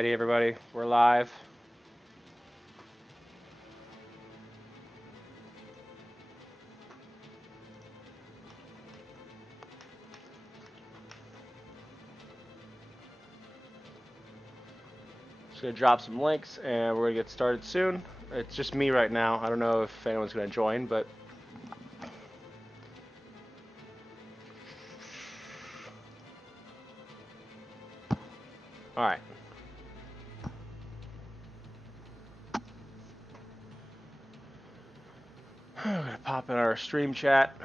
Alrighty, everybody, we're live. Just gonna drop some links and we're gonna get started soon. It's just me right now. I don't know if anyone's gonna join, but alright. I'm gonna pop in our stream chat.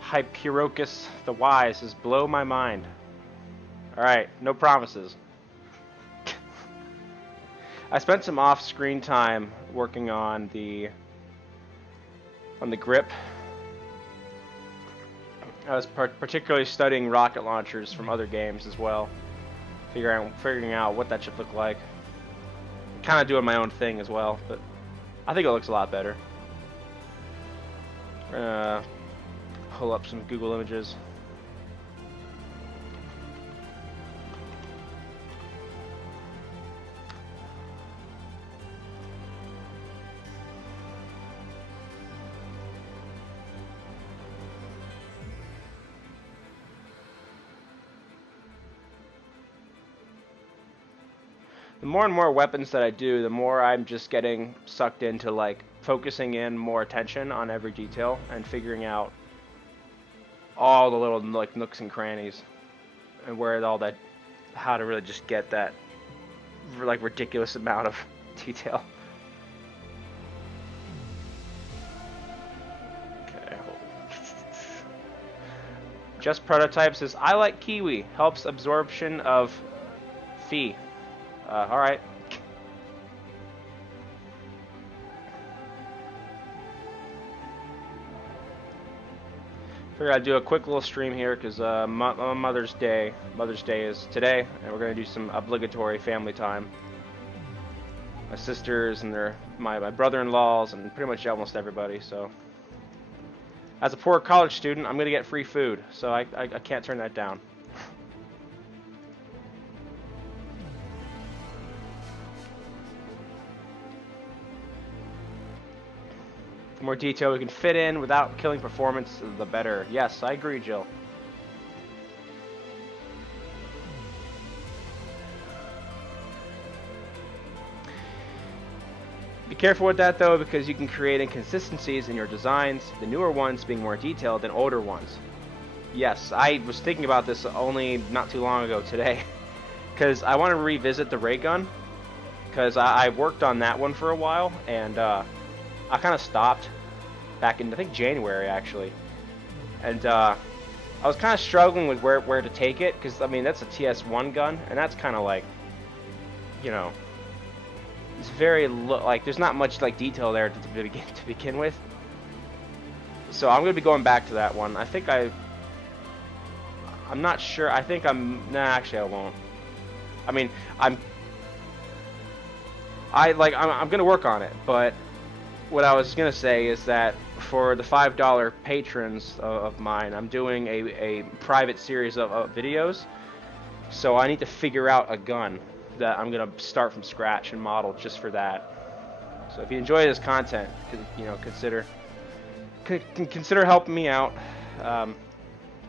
Hyperocus the Wise says, blow my mind. Alright, no promises. I spent some off-screen time working on the grip. I was particularly studying rocket launchers from other games as well, figuring out what that should look like. Kind of doing my own thing as well, but I think it looks a lot better. Pull up some Google images. The more and more weapons that I do, the more I'm just getting sucked into like focusing in more attention on every detail and figuring out all the little like nooks and crannies and where all that, how to really just get that like ridiculous amount of detail. Okay. Just Prototype says, I like Kiwi, helps absorption of phi. All right. Figured I'd do a quick little stream here because Mother's Day is today, and we're gonna do some obligatory family time. My sisters and my brother-in-laws and pretty much almost everybody. So, as a poor college student, I'm gonna get free food, so I can't turn that down. The more detail we can fit in without killing performance, the better. Yes, I agree, Jill. Be careful with that though, because you can create inconsistencies in your designs, the newer ones being more detailed than older ones. Yes, I was thinking about this only not too long ago today, because I want to revisit the ray gun, because I worked on that one for a while, and I kind of stopped back in, I think, January, actually. And I was kind of struggling with where to take it, because, I mean, that's a TS1 gun, and that's kind of like, you know, it's very, like, there's not much, like, detail there to begin with. So I'm going to be going back to that one. I think I'm not sure. I think nah, actually I won't. I mean, I'm going to work on it, but what I was going to say is that for the $5 patrons of mine, I'm doing a private series of videos, so I need to figure out a gun that I'm going to start from scratch and model just for that. So if you enjoy this content, you know, consider helping me out.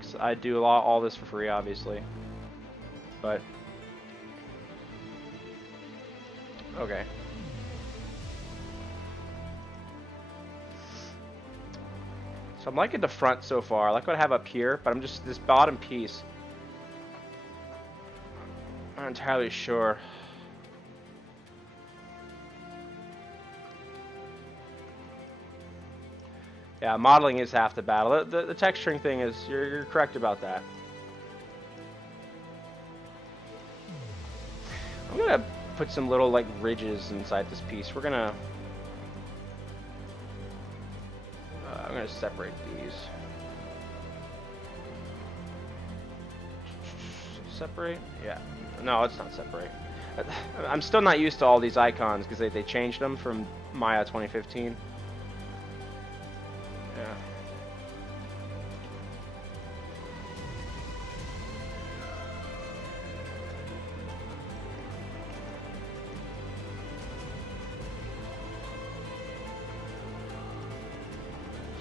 bucks. I'd do all this for free, obviously. But okay. So I'm liking the front so far. I like what I have up here, but I'm just this bottom piece. I'm not entirely sure. Yeah, modeling is half the battle. The texturing thing is, you're correct about that. I'm gonna put some little like ridges inside this piece. We're gonna I'm gonna separate these. Separate? Yeah. No, it's not separate. I'm still not used to all these icons because they changed them from Maya 2015. Yeah.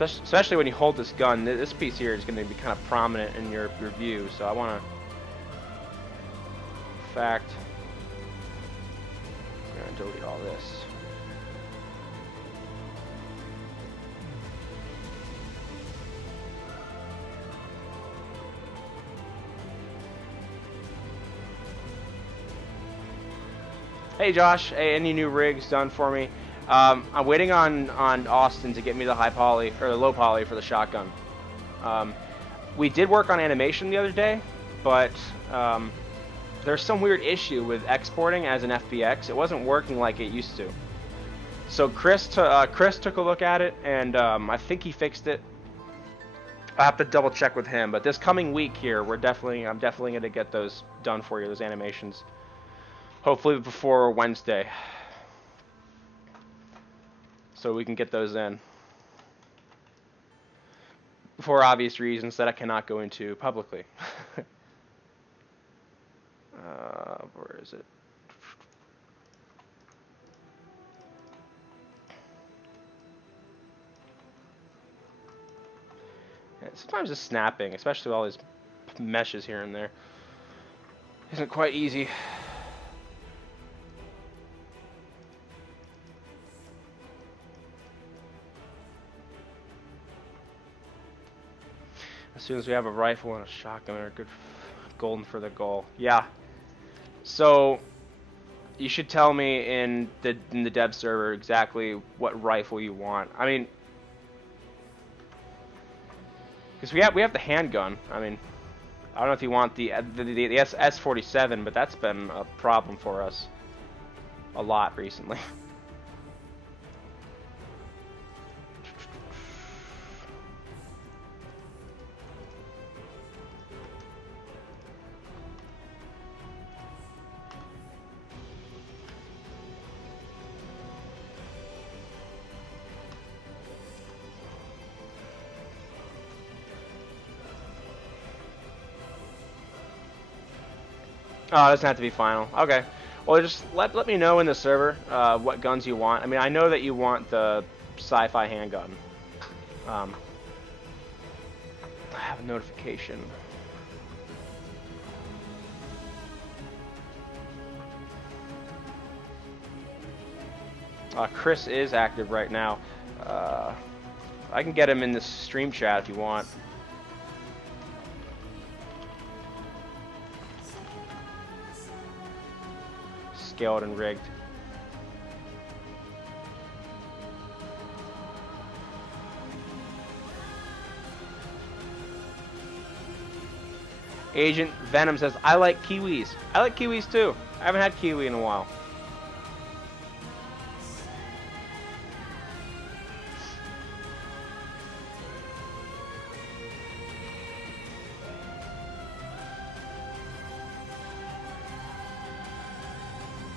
Especially when you hold this gun, this piece here is going to be kind of prominent in your view, so I want to... In fact, I'm going to delete all this. Hey Josh, hey, any new rigs done for me? I'm waiting on Austin to get me the high poly or the low poly for the shotgun. We did work on animation the other day, but there's some weird issue with exporting as an FBX. It wasn't working like it used to. So Chris took a look at it, and I think he fixed it. I have to double check with him, but this coming week here, I'm definitely gonna get those done for you, those animations. Hopefully before Wednesday, so we can get those in. For obvious reasons that I cannot go into publicly. Where is it? Yeah, sometimes the snapping, especially with all these meshes here and there, isn't quite easy. As soon as we have a rifle and a shotgun, we're good, golden for the goal. Yeah. So you should tell me in the dev server exactly what rifle you want. I mean, because we have the handgun. I mean, I don't know if you want the S47, but that's been a problem for us a lot recently. Oh, it doesn't have to be final. Okay. Well, just let me know in the server what guns you want. I mean, I know that you want the sci-fi handgun. I have a notification. Chris is active right now. I can get him in this stream chat if you want. Scaled and rigged. Agent Venom says, I like Kiwis. I like Kiwis too. I haven't had Kiwi in a while.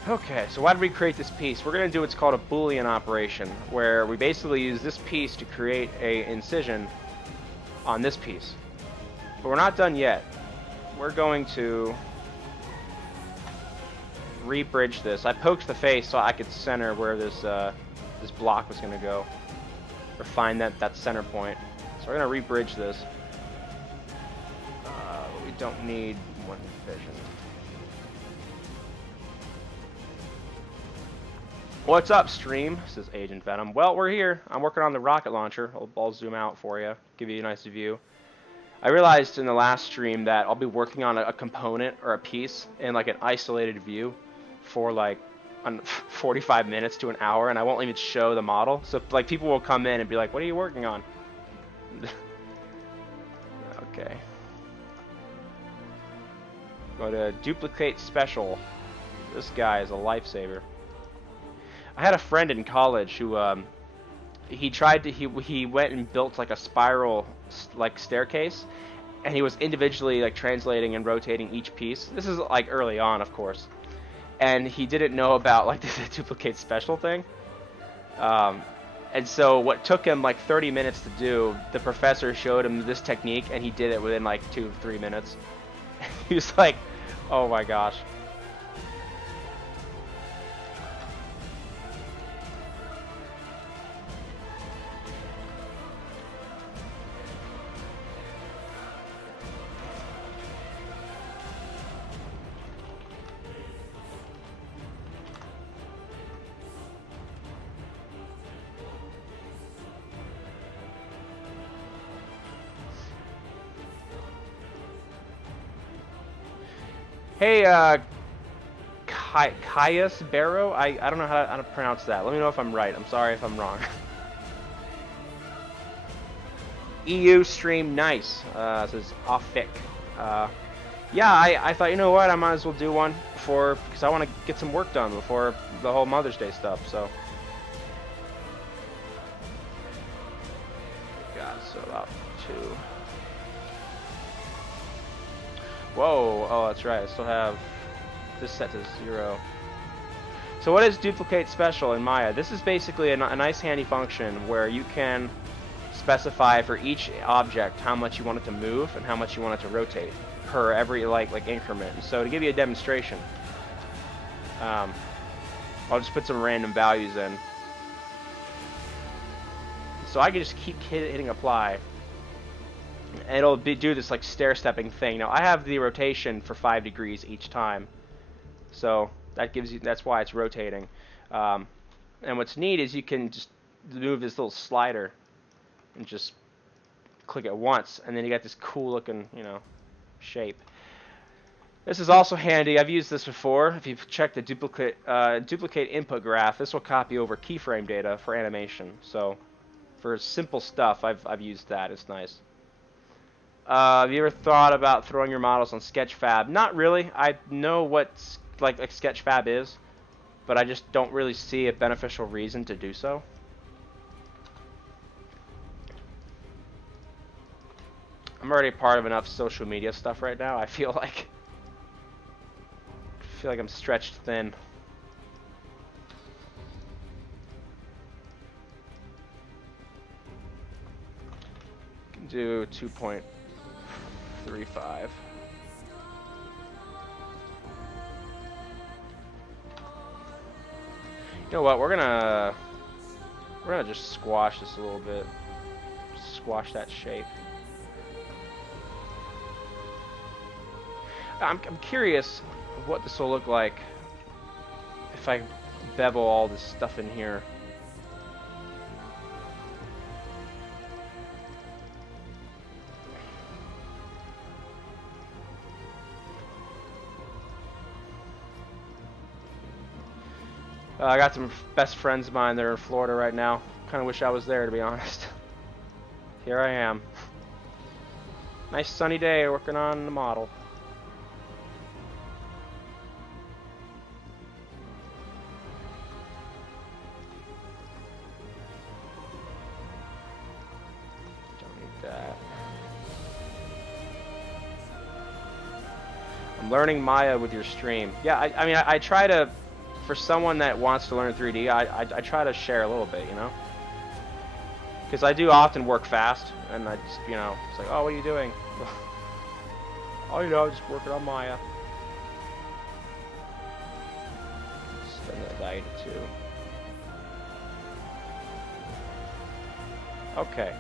Okay, so why did we create this piece? We're going to do what's called a Boolean operation, where we basically use this piece to create a incision on this piece. But we're not done yet. We're going to re-bridge this. I poked the face so I could center where this this block was going to go, or find that center point. So we're going to re-bridge this. don't need one vision. What's up, stream? Says Agent Venom. Well, we're here. I'm working on the rocket launcher. I'll zoom out for you, give you a nice view. I realized in the last stream that I'll be working on a component or a piece in like an isolated view for like 45 minutes to an hour, and I won't even show the model. So like people will come in and be like, "What are you working on?" Okay. Go to duplicate special. This guy is a lifesaver. I had a friend in college who he went and built like a spiral like staircase, and he was individually like translating and rotating each piece. This is like early on, of course, and he didn't know about like the duplicate special thing. And so what took him like 30 minutes to do, the professor showed him this technique, and he did it within like 2-3 minutes. He was like, "Oh my gosh." Hey, Caius Barrow? I don't know how to pronounce that. Let me know if I'm right. I'm sorry if I'm wrong. EU stream nice. Says Offic. Yeah, I thought, you know what, I might as well do one because I want to get some work done before the whole Mother's Day stuff, so. God, so about 2. Whoa, oh, that's right, I still have this set to 0. So what is duplicate special in Maya? This is basically a nice handy function where you can specify for each object how much you want it to move and how much you want it to rotate per every like increment. So to give you a demonstration, I'll just put some random values in. So I can just keep hitting apply. And it'll do this like stair-stepping thing. Now I have the rotation for 5 degrees each time, so that's why it's rotating. And what's neat is you can just move this little slider and just click it once, and then you got this cool looking, you know, shape. This is also handy. I've used this before. If you've checked the duplicate input graph, this will copy over keyframe data for animation. So for simple stuff, I've used that. It's nice. Have you ever thought about throwing your models on Sketchfab? Not really. I know what like Sketchfab is, but I just don't really see a beneficial reason to do so. I'm already part of enough social media stuff right now. I feel like I'm stretched thin. Can do 2.35. You know what? We're gonna just squash this a little bit. Squash that shape. I'm curious what this will look like if I bevel all this stuff in here. I got some best friends of mine that are in Florida right now. Kind of wish I was there, to be honest. Here I am. Nice sunny day working on the model. Don't need that. I'm learning Maya with your stream. Yeah, I mean, I try to... For someone that wants to learn 3D, I try to share a little bit, you know? Because I do often work fast, and I just, you know, it's like, oh, what are you doing? Oh, you know, I'm just working on Maya. Spend that value to 2. Okay.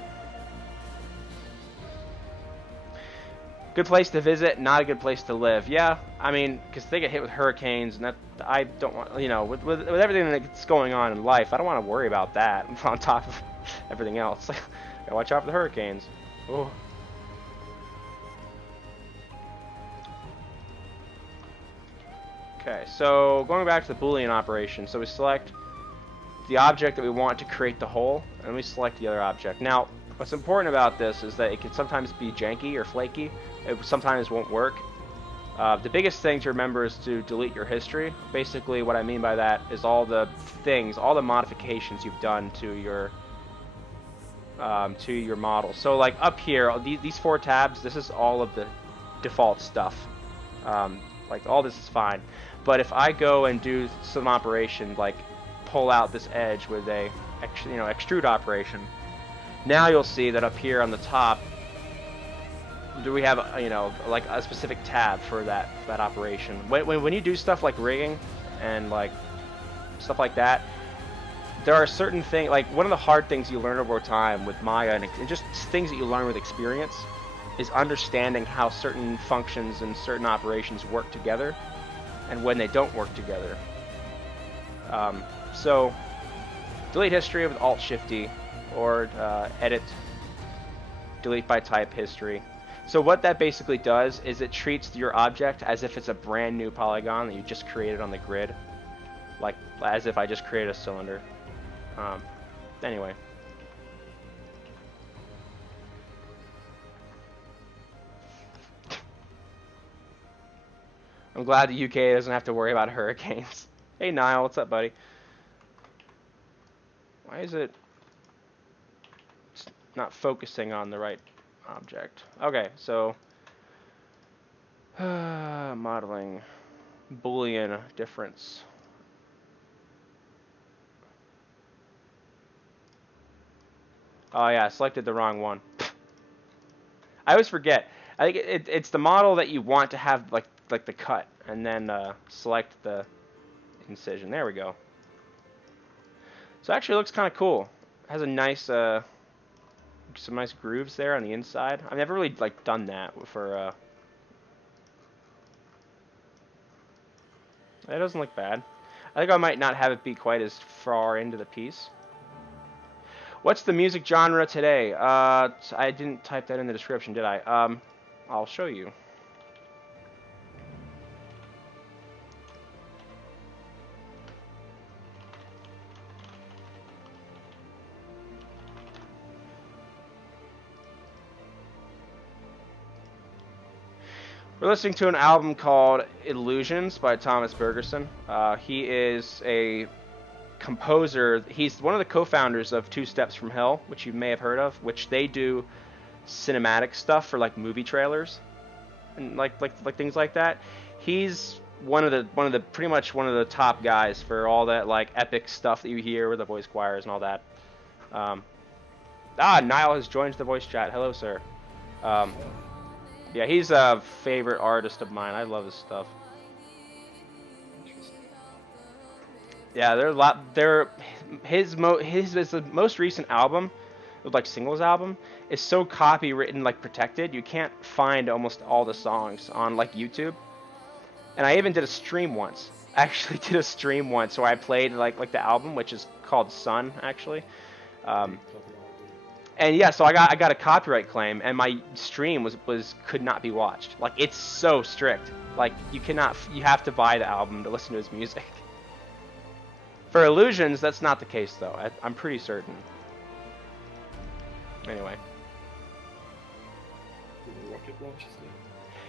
Good place to visit, not a good place to live. Yeah, I mean, because they get hit with hurricanes, and that I don't want, you know, with everything that's going on in life, I don't want to worry about that on top of everything else. Gotta watch out for the hurricanes. Oh. Okay, so going back to the Boolean operation, so we select the object that we want to create the whole, and we select the other object. Now, what's important about this is that it can sometimes be janky or flaky. It sometimes won't work. The biggest thing to remember is to delete your history. Basically, what I mean by that is all the things, all the modifications you've done to your model. So, like up here, these 4 tabs, this is all of the default stuff. Like all this is fine. But if I go and do some operation, like pull out this edge with a extrude operation, now you'll see that up here on the top, do we have like a specific tab for that operation. When you do stuff like rigging and like stuff like that, there are certain things, like one of the hard things you learn over time with Maya and just things that you learn with experience is understanding how certain functions and certain operations work together and when they don't work together. So delete history with Alt-Shift-D, or edit delete by type history. So what that basically does is it treats your object as if it's a brand new polygon that you just created on the grid, like as if I just created a cylinder. Anyway. I'm glad the UK doesn't have to worry about hurricanes. Hey Niall, what's up, buddy? Why is it not focusing on the right object? Okay, so modeling Boolean difference. Oh yeah, I selected the wrong one. I always forget. I think it's the model that you want to have like the cut, and then select the incision. There we go. So actually it looks kind of cool. It has a nice some nice grooves there on the inside. I've never really like done that for that doesn't look bad. I think I might not have it be quite as far into the piece. What's the music genre today? I didn't type that in the description, did I? I'll show you. We're listening to an album called Illusions by Thomas Bergerson. He is a composer. He's one of the co-founders of Two Steps from Hell, which you may have heard of, which they do cinematic stuff for like movie trailers and like things like that. He's one of the pretty much one of the top guys for all that like epic stuff that you hear with the voice choirs and all that. Niall has joined the voice chat. Hello, sir. Yeah, he's a favorite artist of mine. I love his stuff. Yeah, there's a lot. His most recent album, like singles album, is so copywritten, like protected. You can't find almost all the songs on like YouTube. And I even did a stream once. I actually did a stream once where I played like the album, which is called Sun, actually. And yeah, so I got a copyright claim, and my stream could not be watched. Like, it's so strict. Like, you have to buy the album to listen to his music. For Illusions, that's not the case though. I'm pretty certain. Anyway. Rocket launcher still?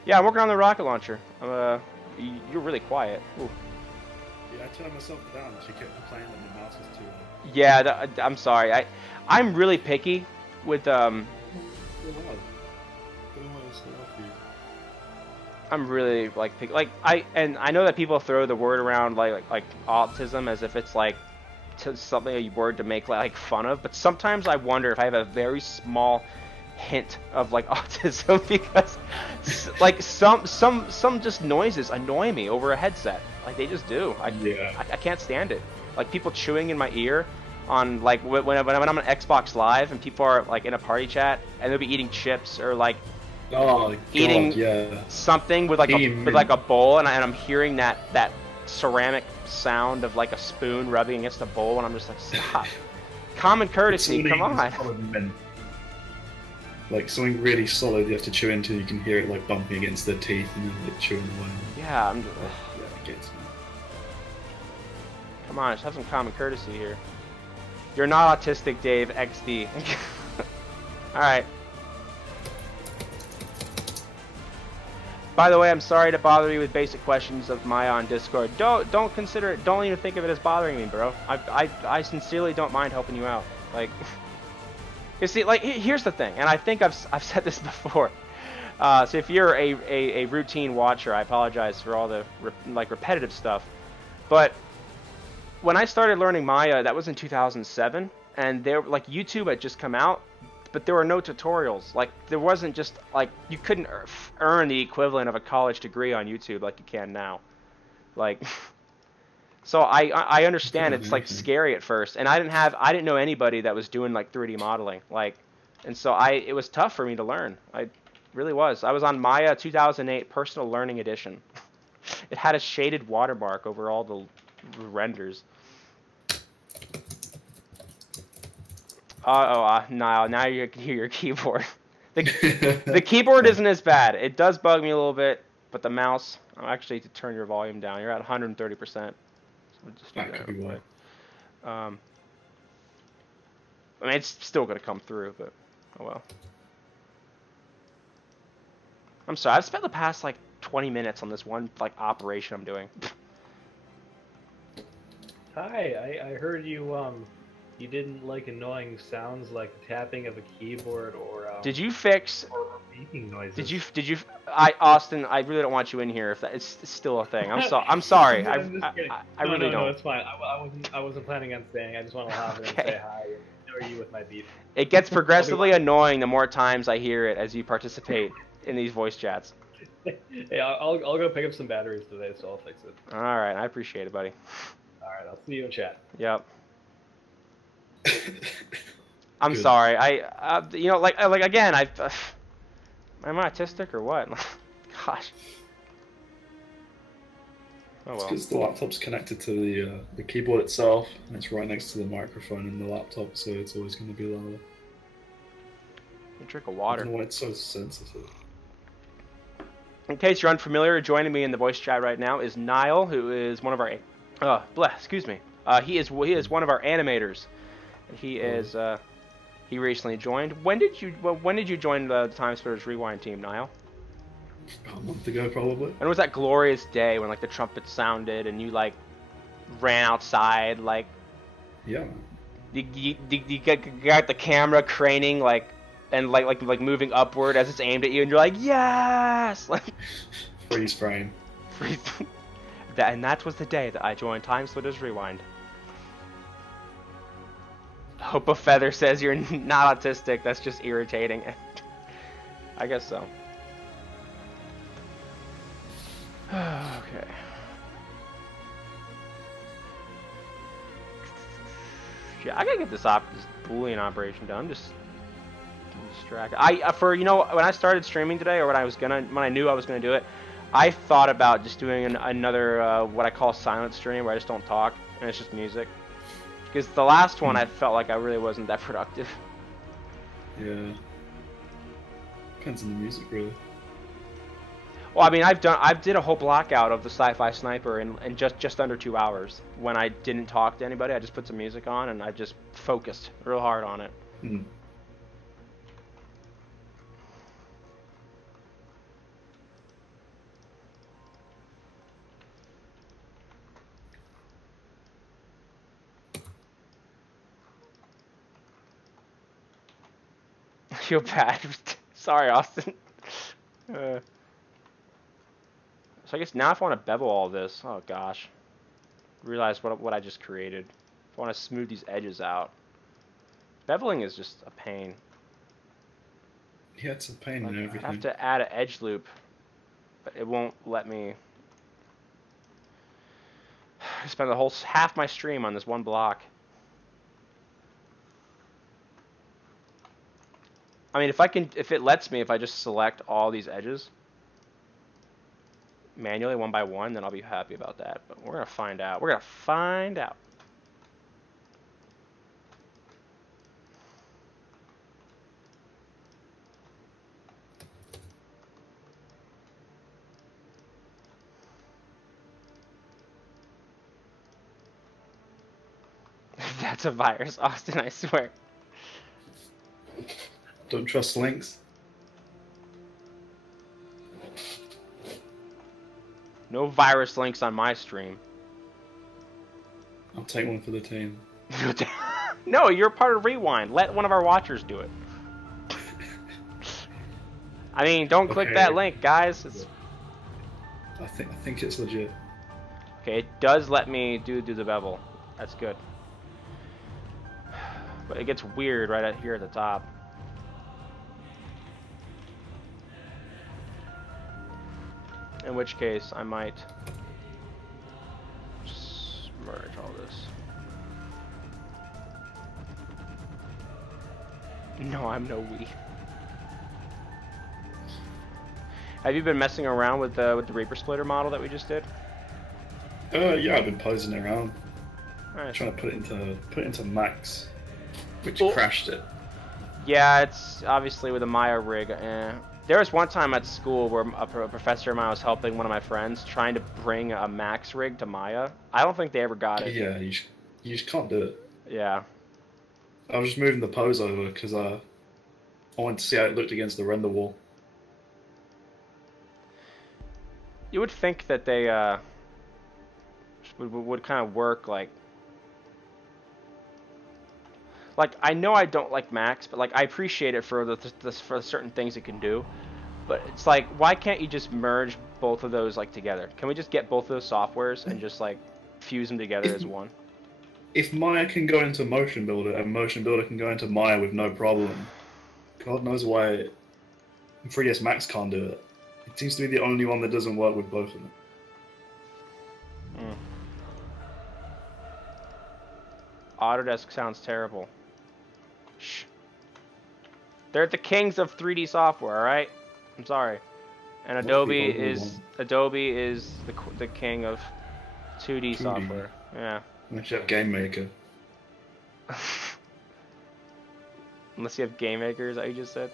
Yeah, I'm working on the rocket launcher. You're really quiet. Ooh. Yeah, I turned myself down. She kept complaining that my mouse was too loud. Yeah, I'm sorry. I'm really picky with I'm really like picky. Like I know that people throw the word around like autism as if it's like something a word to make like fun of, but sometimes I wonder if I have a very small hint of like autism because like some just noises annoy me over a headset. Like they just do. I can't stand it. Like people chewing in my ear on like when I'm on Xbox Live and people are like in a party chat and they'll be eating chips or like Oh god, eating yeah. something with like a bowl, and I'm hearing that ceramic sound of like a spoon rubbing against a bowl, and I'm just like, stop. Common courtesy, come on. Like something really solid you have to chew into, you can hear it like bumping against their teeth and then like chewing away. Yeah, I'm just, yeah, it gets me. Come on, just have some common courtesy here. You're not autistic, Dave XD. Alright. By the way, I'm sorry to bother you with basic questions of Maya on Discord. Don't consider it. Don't even think of it as bothering me, bro. I sincerely don't mind helping you out. Like, you see, like here's the thing, and I think I've said this before. So if you're a routine watcher, I apologize for all the repetitive stuff. But when I started learning Maya, that was in 2007, and YouTube had just come out. But there were no tutorials. Like, there wasn't just, like, you couldn't earn the equivalent of a college degree on YouTube like you can now. Like, so I understand it's, like, scary at first. And I didn't know anybody that was doing, like, 3D modeling. Like, and so it was tough for me to learn. I really was. I was on Maya 2008 Personal Learning Edition. It had a shaded watermark over all the renders. Now you can hear your keyboard. The keyboard isn't as bad. It does bug me a little bit, but the mouse, I'll actually need to turn your volume down. You're at 130%. So just do that real quick. I mean, it's still going to come through, but oh well. I'm sorry. I've spent the past, like, 20 minutes on this one, like, operation I'm doing. Hi, I heard you, you didn't like annoying sounds like the tapping of a keyboard or did you fix or beeping noises. Did you Austin, I really don't want you in here if that it's still a thing. I'm sorry. I really don't. No, it's fine. I wasn't planning on staying. I just want to hop in and say hi and annoy you with my beep. It gets progressively annoying the more times I hear it as you participate in these voice chats. Hey, I'll go pick up some batteries today, so I'll fix it. All right, I appreciate it, buddy. All right, I'll see you in chat. Yep. I'm sorry. You know, like again, am I autistic or what? Gosh. Oh well. It's because the laptop's connected to the keyboard itself, and it's right next to the microphone in the laptop, so it's always going to be louder. A drink of water. I don't know why it's so sensitive. In case you're unfamiliar, joining me in the voice chat right now is Niall, who is one of our excuse me. He is one of our animators. He is he recently joined. When did you join the Time Splitters Rewind team, Niall? A month ago, probably. And it was that glorious day when like the trumpet sounded and you like ran outside like. Yeah. You got the camera craning like and like moving upward as it's aimed at you and you're like yes. Like freeze frame. And that was the day that I joined Time Splitters Rewind. Hope a Feather says you're not autistic. That's just irritating. I guess so. Okay. Yeah, I gotta get this Boolean operation done. I'm just distracted. When I started streaming today, or when I knew I was gonna do it, I thought about just doing another what I call silent stream, where I just don't talk and it's just music. Because the last one, I felt like I really wasn't that productive. Yeah. Depends on the music, really. Well, I mean, I did a whole blackout of the Sci-Fi Sniper in just under 2 hours. When I didn't talk to anybody, I just put some music on and I just focused real hard on it. Hmm. I feel bad. Sorry, Austin. So I guess now if I want to bevel all this, oh gosh. Realize what I just created. If I want to smooth these edges out. Beveling is just a pain. Yeah, it's a pain in everything. I have to add an edge loop, but it won't let me. I spend the whole half my stream on this one block. I mean, if it lets me, if I just select all these edges manually one by one, then I'll be happy about that. But we're gonna find out. We're gonna find out. That's a virus, Austin, I swear. Don't trust links. No virus links on my stream. I'll take one for the team. No, you're part of Rewind. Let one of our watchers do it. I mean, don't click that link, guys. I think it's legit. Okay, it does let me do the bevel. That's good. But it gets weird right here at the top. In which case, I might just merge all this. No, I'm no we. Have you been messing around with the Reaper Splitter model that we just did? Yeah, I've been posing around, Nice. trying to put it into max, which crashed it. Yeah, it's obviously with a Maya rig. There was one time at school where a professor of mine was helping one of my friends trying to bring a max rig to Maya. I don't think they ever got it. Yeah, you just can't do it. Yeah. I was just moving the pose over because I wanted to see how it looked against the render wall. You would think that they would kind of work like I know I don't like Max, but like I appreciate it for for certain things it can do. But it's like, why can't you just merge both of those like together? Can we just get both of those softwares and just like fuse them together as one? If Maya can go into Motion Builder and Motion Builder can go into Maya with no problem, God knows why 3ds Max can't do it. It seems to be the only one that doesn't work with both of them. Autodesk sounds terrible. Shh. They're the kings of 3D software, all right? I'm sorry. And Adobe is the king of 2D software. Yeah. Unless you have Game Maker. Unless you have Game Maker, is that what you just said?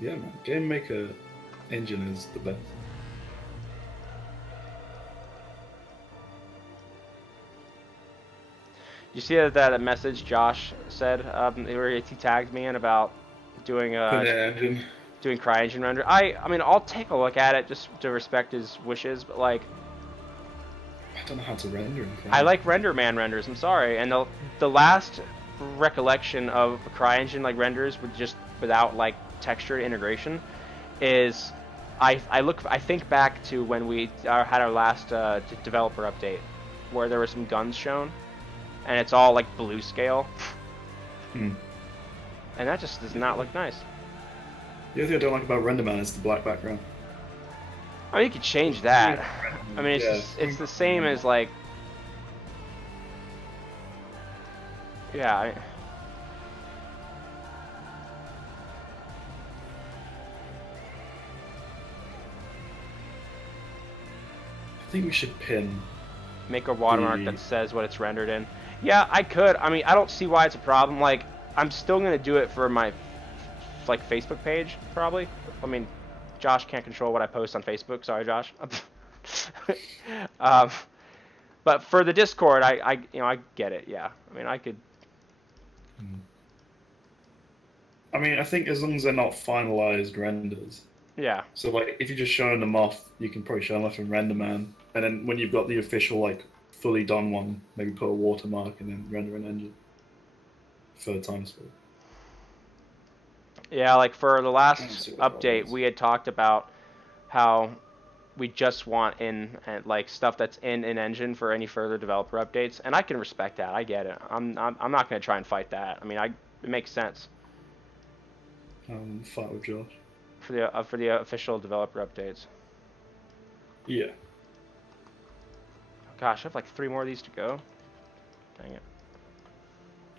Yeah, man. Game Maker engine is the best. You see that message Josh said where he tagged me in about doing doing CryEngine render? I mean, I'll take a look at it just to respect his wishes, but like, I don't know how to render in CryEngine. I like RenderMan renders. I'm sorry, and the last recollection of CryEngine like renders with just without like textured integration is I think back to when we had our last developer update where there were some guns shown. And it's all like blue scale. And that just does not look nice. The other thing I don't like about RenderMan is the black background. I mean, you could change that. I mean, it's the same as like... Yeah, I think we should pin... Make a watermark that says what it's rendered in. Yeah, I could. I mean, I don't see why it's a problem. Like, I'm still going to do it for my, like, Facebook page, probably. I mean, Josh can't control what I post on Facebook. Sorry, Josh. But for the Discord, I get it, yeah. I mean, I could... I mean, I think as long as they're not finalized renders. Yeah. So, like, if you're just showing them off, you can probably show them off in RenderMan. And then when you've got the official, like, fully done one, maybe put a watermark and then render an engine for the time scale. Yeah, like for the last update, we had talked about how we just want in like stuff that's in an engine for any further developer updates, and I can respect that. I get it. I'm not going to try and fight that. I mean, it makes sense. Fight with Josh for the official developer updates. Yeah. Gosh, I have like 3 more of these to go. Dang it.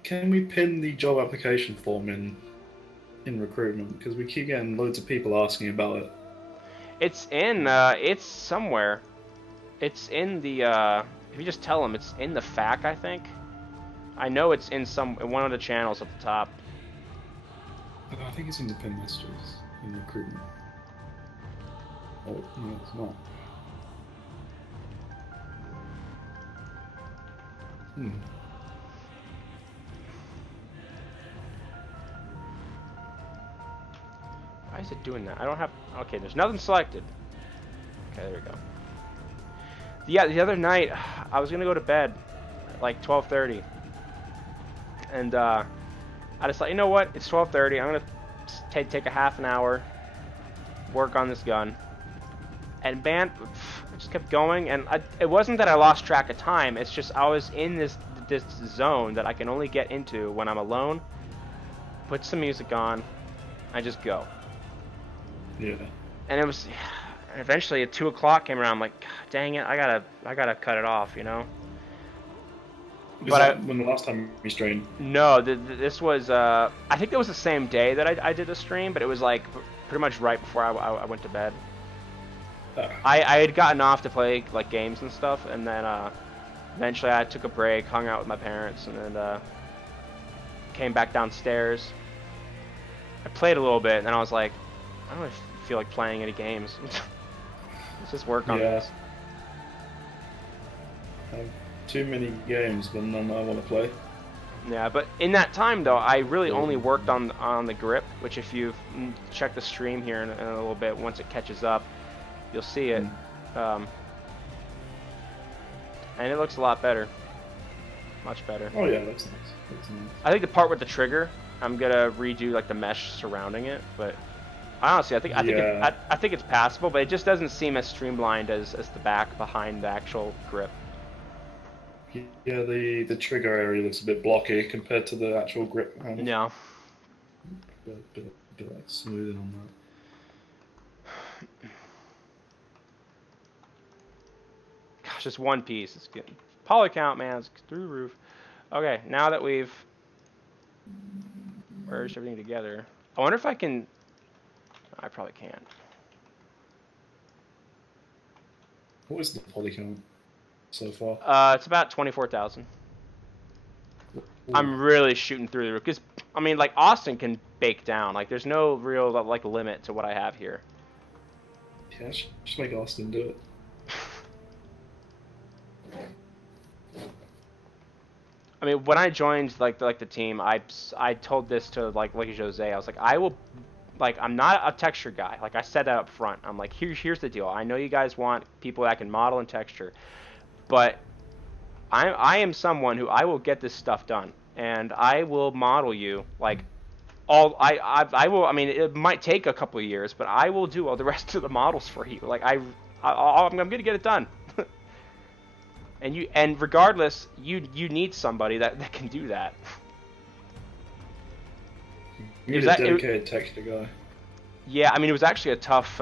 Can we pin the job application form in in recruitment? Because we keep getting loads of people asking about it. It's in, it's somewhere. It's in the, if you just tell them, it's in the FAQ, I think. I know it's in one of the channels at the top. I think it's in the pin masters in recruitment. Oh, no, it's not. Why is it doing that? I don't have... Okay, there's nothing selected. Okay, there we go. Yeah, the other night, I was going to go to bed at like 12:30. And I just thought, you know what? It's 12:30. I'm going to take a half an hour, work on this gun. And man, I just kept going. And it wasn't that I lost track of time. It's just I was in this zone that I can only get into when I'm alone. Put some music on. I just go. Yeah. And it was, eventually at 2 o'clock came around. I'm like, God, dang it, I gotta cut it off, you know. Was that when the last time you streamed? No, this was, I think it was the same day that I did the stream, but it was like pretty much right before I went to bed. I had gotten off to play like games and stuff, and then eventually I took a break, hung out with my parents, and then came back downstairs. I played a little bit, and then I was like, I don't really feel like playing any games. Let's just work on this. I have too many games, but none I want to play. Yeah, but in that time though, I really only worked on the grip, which if you check the stream here in a little bit, once it catches up, you'll see it. And it looks a lot better. Much better. Oh yeah, that's nice. That's nice. I think the part with the trigger, I'm gonna redo like the mesh surrounding it, but honestly, I think it's passable, but it just doesn't seem as streamlined as the back behind the actual grip. Yeah, the trigger area looks a bit blocky compared to the actual grip handle. Yeah. Bit like smoothing on that. Gosh, just one piece. It's getting poly count, man. It's through the roof. Okay, now that we've merged everything together, I wonder if I can. I probably can't. What is the poly count so far? It's about 24,000. I'm really shooting through the roof because I mean, like Austin can bake down. Like, there's no real like limit to what I have here. Yeah, just make Austin do it. I mean, when I joined like the team, I told this to like Jose. I was like, I will. Like, I'm not a texture guy. Like, I said that up front. I'm like, here's the deal. I know you guys want people that can model and texture, but I am someone who I will get this stuff done, and I will model you like I will. I mean, it might take a couple of years, but I will do all the rest of the models for you. Like, I'm gonna get it done. And regardless, you need somebody that can do that. You're a dedicated texture guy. Yeah, I mean, it was actually a tough.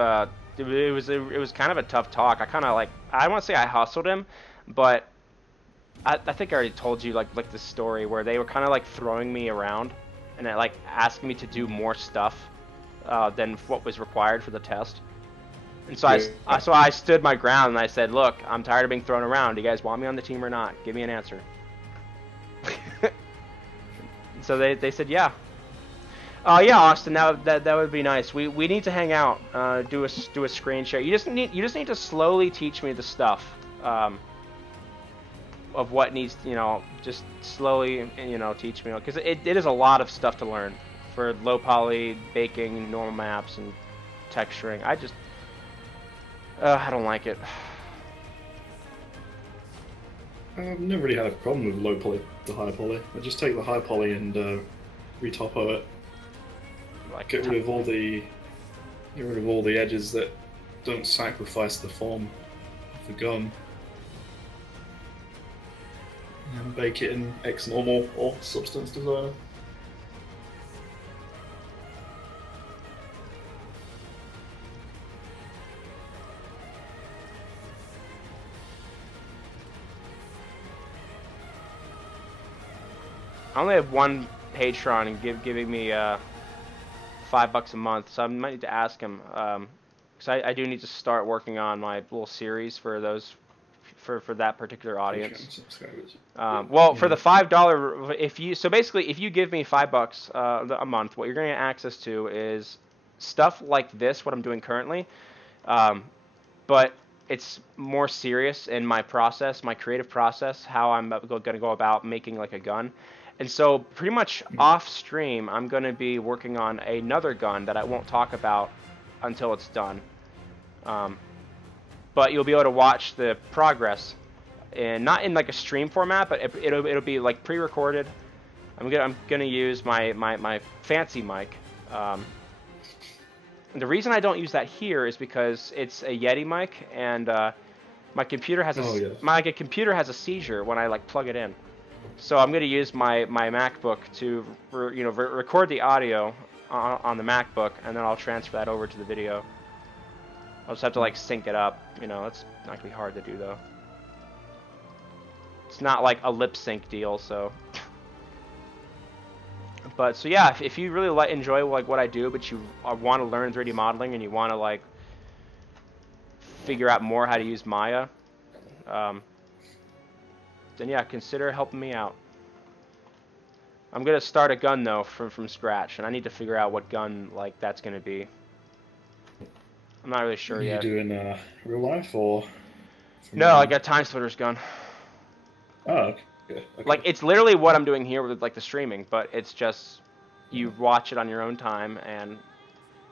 It was kind of a tough talk. I kind of like. I don't want to say I hustled him, but I think I already told you like the story where they were kind of like throwing me around and like asking me to do more stuff than what was required for the test. And so I stood my ground and I said, look, I'm tired of being thrown around. Do you guys want me on the team or not? Give me an answer. So they said yeah. Yeah, Austin, that would be nice. We need to hang out, do a screen share. You just need to slowly teach me the stuff of what needs, just slowly, teach me, because it is a lot of stuff to learn for low poly, baking, normal maps, and texturing. I don't like it. I've never really had a problem with low poly to high poly. I just take the high poly and retopo it. Get rid of all the edges that don't sacrifice the form of the gun, and bake it in X normal or Substance Designer. I only have one Patron giving me $5 a month, so I might need to ask him. Because I do need to start working on my little series for those, for that particular audience. Subscribers. Well, for the $5, so basically, if you give me $5 a month, what you're going to get access to is stuff like this, what I'm doing currently, but it's more serious in my process, my creative process, how I'm going to go about making like a gun. And so pretty much off stream, I'm going to be working on another gun that I won't talk about until it's done. But you'll be able to watch the progress, and not in like a stream format, but it'll be like pre-recorded. I'm gonna use my fancy mic. The reason I don't use that here is because it's a Yeti mic, and my computer has a computer has a seizure when I like plug it in. So I'm gonna use my MacBook to record the audio on the MacBook, and then I'll transfer that over to the video. I'll just have to like sync it up. It's not gonna be hard to do though. It's not like a lip sync deal, so. But so yeah, if you really enjoy like what I do, but you want to learn 3D modeling and you want to like figure out more how to use Maya, then yeah, consider helping me out. I'm gonna start a gun though from scratch, and I need to figure out what gun like that's gonna be. I'm not really sure yet. Are you doing real life or? No, I got Time Splitter's gun. Oh, okay. Okay. Like, it's literally what I'm doing here with like the streaming, but it's just you watch it on your own time, and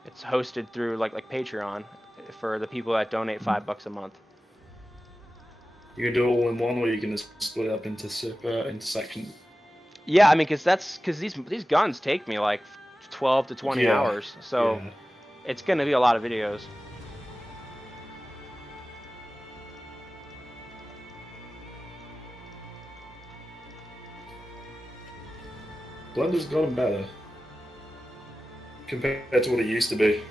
it's hosted through like Patreon for the people that donate $5 a month. You can do it all in one, or you can just split it up into sections. Yeah, I mean, because these guns take me like 12 to 20 hours, so it's gonna be a lot of videos. Blender's gotten better compared to what it used to be.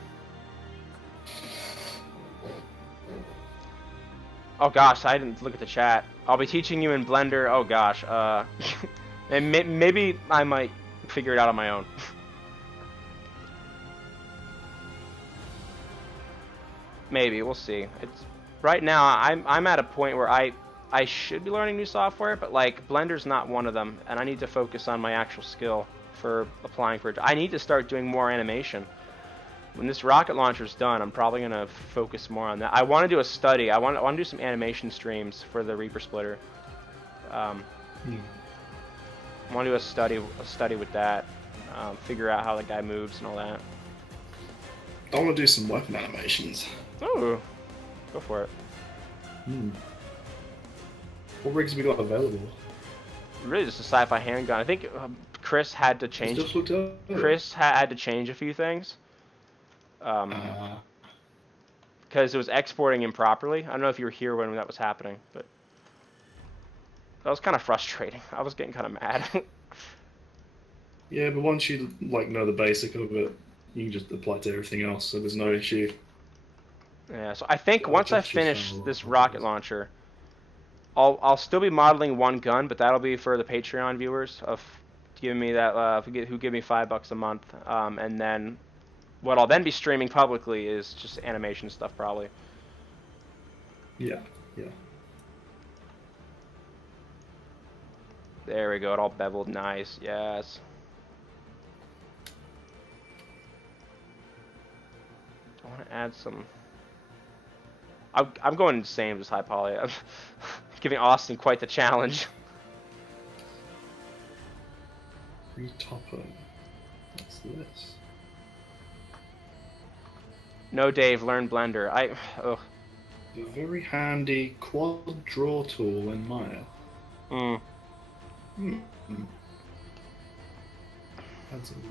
Oh gosh, I didn't look at the chat. I'll be teaching you in Blender. Oh gosh, and maybe I might figure it out on my own. Maybe, we'll see. It's right now I'm at a point where I should be learning new software, but like Blender's not one of them, and I need to focus on my actual skill for applying for it. I need to start doing more animation. When this rocket launcher's done, I'm probably gonna focus more on that. I want to do a study. I want to do some animation streams for the Reaper Splitter. I want to do a study with that. Figure out how the guy moves and all that. I want to do some weapon animations. Oh, go for it. What rigs have we got available? Really, just a sci-fi handgun. I think Chris had to change. Chris had to change a few things. Because it was exporting improperly. I don't know if you were here when that was happening, but that was kind of frustrating. I was getting kind of mad. Yeah, but once you like know the basic of it, you can just apply it to everything else, so there's no issue. Yeah, so I think once I finish this rocket launcher, I'll still be modeling one gun, but that'll be for the Patreon viewers of giving me that who give me $5 a month, and then what I'll then be streaming publicly is just animation stuff probably. Yeah, yeah. There we go. It all beveled nice. Yes. I want to add some. I'm going insane with this high poly. I'm giving Austin quite the challenge. Retopper. What's this? No, Dave. Learn Blender. Ugh. A very handy quad draw tool in Maya. That's a little.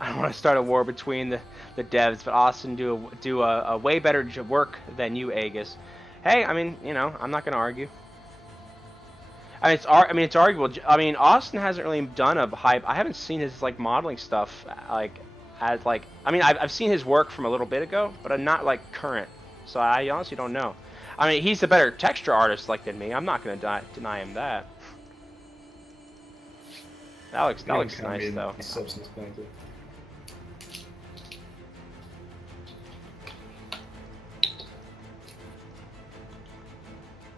I don't want to start a war between the devs, but Austin do a way better work than you, Aegis. Hey, I mean, I'm not gonna argue. I mean, it's arguable. I mean, Austin hasn't really done a hype. I haven't seen his like modeling stuff I mean, I've seen his work from a little bit ago, but I'm not like current. So I honestly don't know. I mean, he's a better texture artist like than me. I'm not gonna deny him that. That looks Neon nice can be in though. Substance Painter.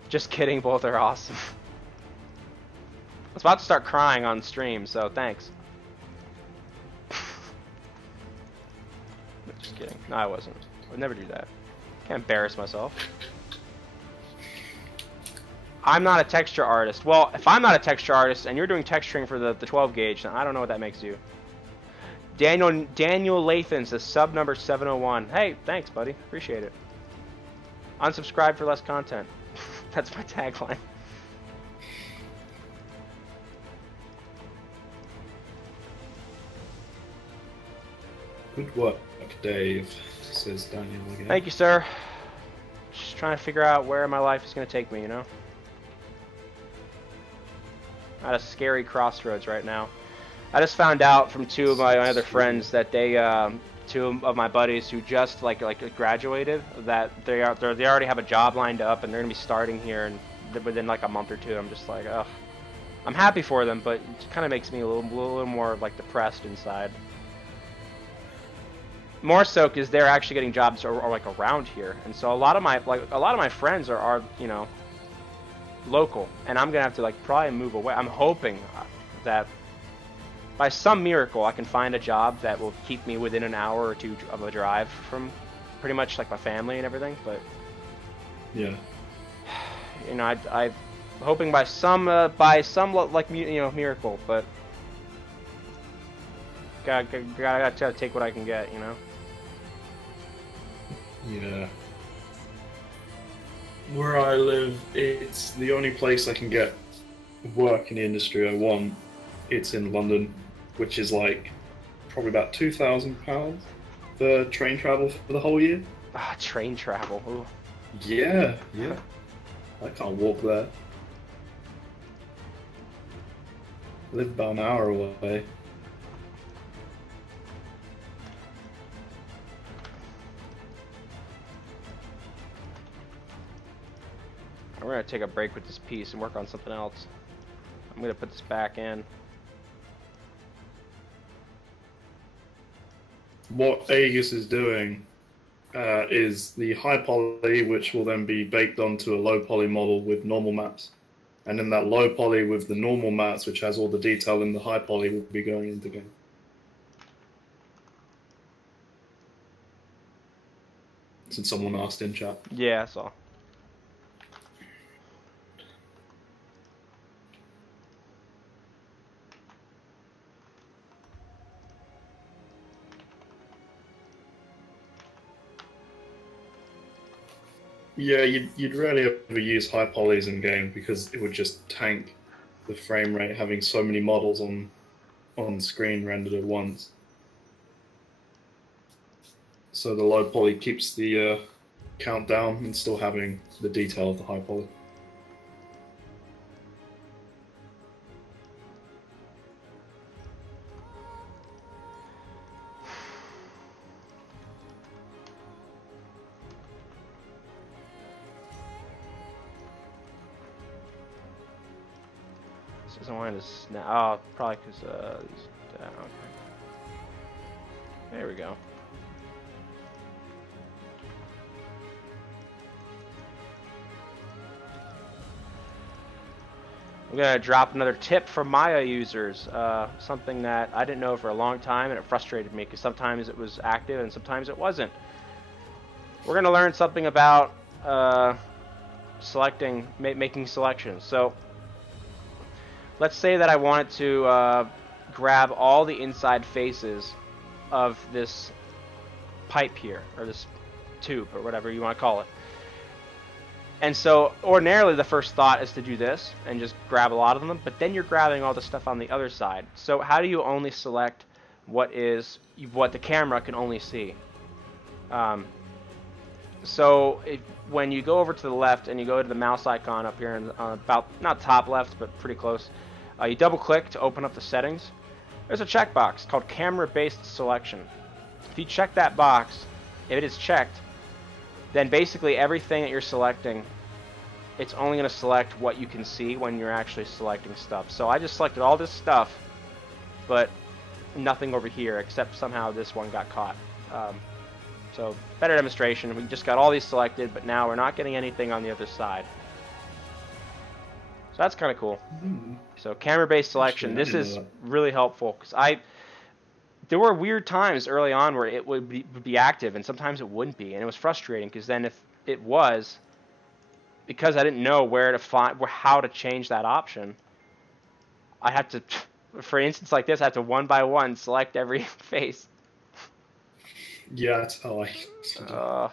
Just kidding, both are awesome. I was about to start crying on stream, so thanks. Just kidding. No, I wasn't. I would never do that. Can't embarrass myself. I'm not a texture artist. Well, if I'm not a texture artist and you're doing texturing for the 12 gauge, then I don't know what that makes you. Daniel Lathan says sub number 701. Hey, thanks, buddy. Appreciate it. Unsubscribe for less content. That's my tagline. Good work, Dave, says Daniel again. Thank you, sir. Just trying to figure out where my life is going to take me, you know? At a scary crossroads right now. I just found out from two of my other friends that they, two of my buddies who just like graduated, that they already have a job lined up and they're gonna be starting here and within like a month or two. I'm just like, ugh. I'm happy for them, but it kind of makes me a little more like depressed inside. More so because they're actually getting jobs or like around here, and so a lot of my friends are you know, local, and I'm gonna have to like probably move away. I'm hoping that by some miracle I can find a job that will keep me within an hour or two of a drive from pretty much like my family and everything. But yeah, you know, I'm hoping by some like, you know, miracle, but gotta take what I can get, you know. Yeah. Where I live, it's the only place I can get work in the industry I want. It's in London, which is like probably about £2,000 for train travel for the whole year. Ah, train travel. Ooh. Yeah, yeah. I can't walk there. I live about an hour away. We're gonna take a break with this piece and work on something else. I'm gonna put this back in. What Aegis is doing is the high poly, which will then be baked onto a low poly model with normal maps. And then that low poly with the normal maps, which has all the detail in the high poly, will be going into game. Since someone asked in chat. Yeah, I saw. Yeah, you'd rarely ever use high polys in game because it would just tank the frame rate having so many models on screen rendered at once. So the low poly keeps the count down and still having the detail of the high poly. Doesn't want to snap. Oh, probably because okay. There we go. I'm gonna drop another tip for Maya users. Something that I didn't know for a long time, and it frustrated me because sometimes it was active and sometimes it wasn't. We're gonna learn something about making selections. So let's say that I wanted to grab all the inside faces of this pipe here, or this tube, or whatever you want to call it. And so ordinarily the first thought is to do this and just grab a lot of them, but then you're grabbing all the stuff on the other side. So how do you only select what the camera can only see? So when you go over to the left and you go to the mouse icon up here, about not top left but pretty close, you double click to open up the settings. There's a checkbox called camera based selection. If you check that box, if it is checked, then basically everything that you're selecting, it's only going to select what you can see when you're actually selecting stuff. So I just selected all this stuff but nothing over here except somehow this one got caught. So better demonstration. We just got all these selected, but now we're not getting anything on the other side. So that's kind of cool. So camera-based selection. This is really helpful because there were weird times early on where it would be active and sometimes it wouldn't be, and it was frustrating because then if it was, because I didn't know where to find how to change that option, I had to, for instance like this, I had to one by one select every face. Yeah, that's how I.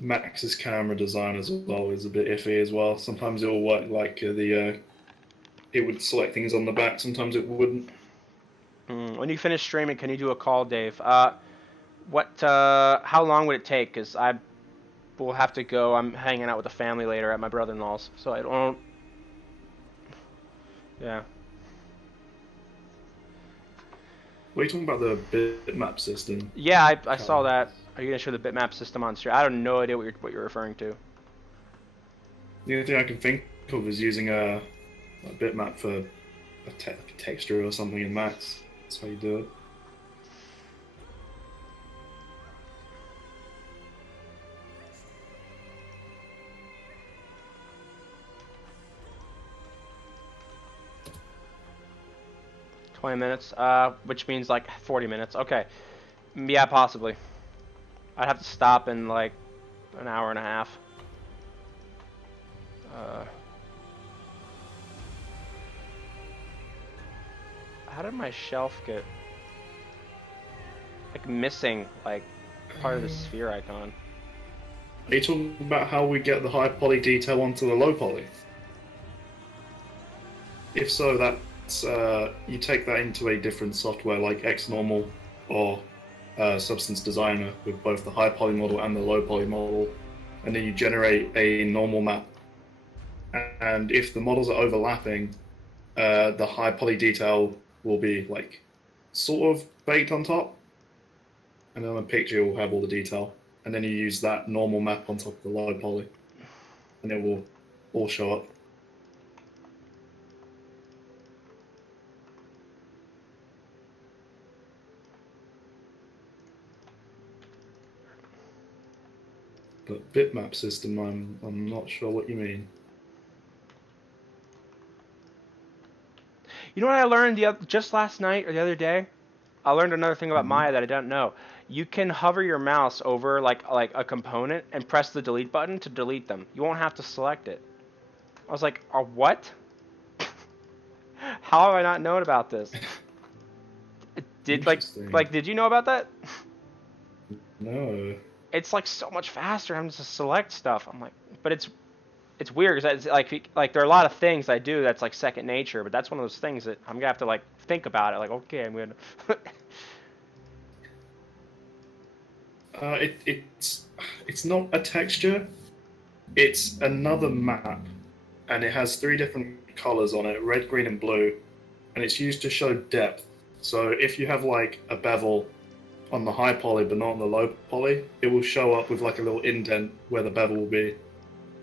Max's camera design as well is a bit iffy as well. Sometimes it will work like it would select things on the back. Sometimes it wouldn't. When you finish streaming, can you do a call, Dave? How long would it take? Because I will have to go. I'm hanging out with the family later at my brother-in-law's, so I don't. Yeah. What are you talking about, the bitmap system? Yeah, I saw that. Are you gonna show the bitmap system on stream? I have no idea what you're referring to. The only thing I can think of is using a bitmap for a texture or something in Max. That's how you do it. $20, which means like 40 minutes. Okay. Yeah, possibly. I'd have to stop in like an hour and a half. How did my shelf get like missing like part of the sphere icon? Are you talking about how we get the high poly detail onto the low poly? If so, that's you take that into a different software like XNormal or Substance Designer with both the high poly model and the low poly model, and then you generate a normal map. And if the models are overlapping, the high poly detail will be like sort of baked on top, and then the picture will have all the detail. And then you use that normal map on top of the low poly, and it will all show up. But bitmap system, I'm not sure what you mean. You know what I learned just last night or the other day? I learned another thing about Maya that I didn't know. You can hover your mouse over like a component and press the delete button to delete them. You won't have to select it. I was like, what? How have I not known about this? Did did you know about that? No. It's like so much faster. I'm just to select stuff. I'm like, but it's weird because like there are a lot of things I do that's like second nature, but that's one of those things that I'm gonna have to like think about it. Like, okay, I'm gonna. It's not a texture. It's another map, and it has 3 different colors on it: red, green, and blue. And it's used to show depth. So if you have like a bevel on the high poly but not on the low poly, it will show up with like a little indent where the bevel will be,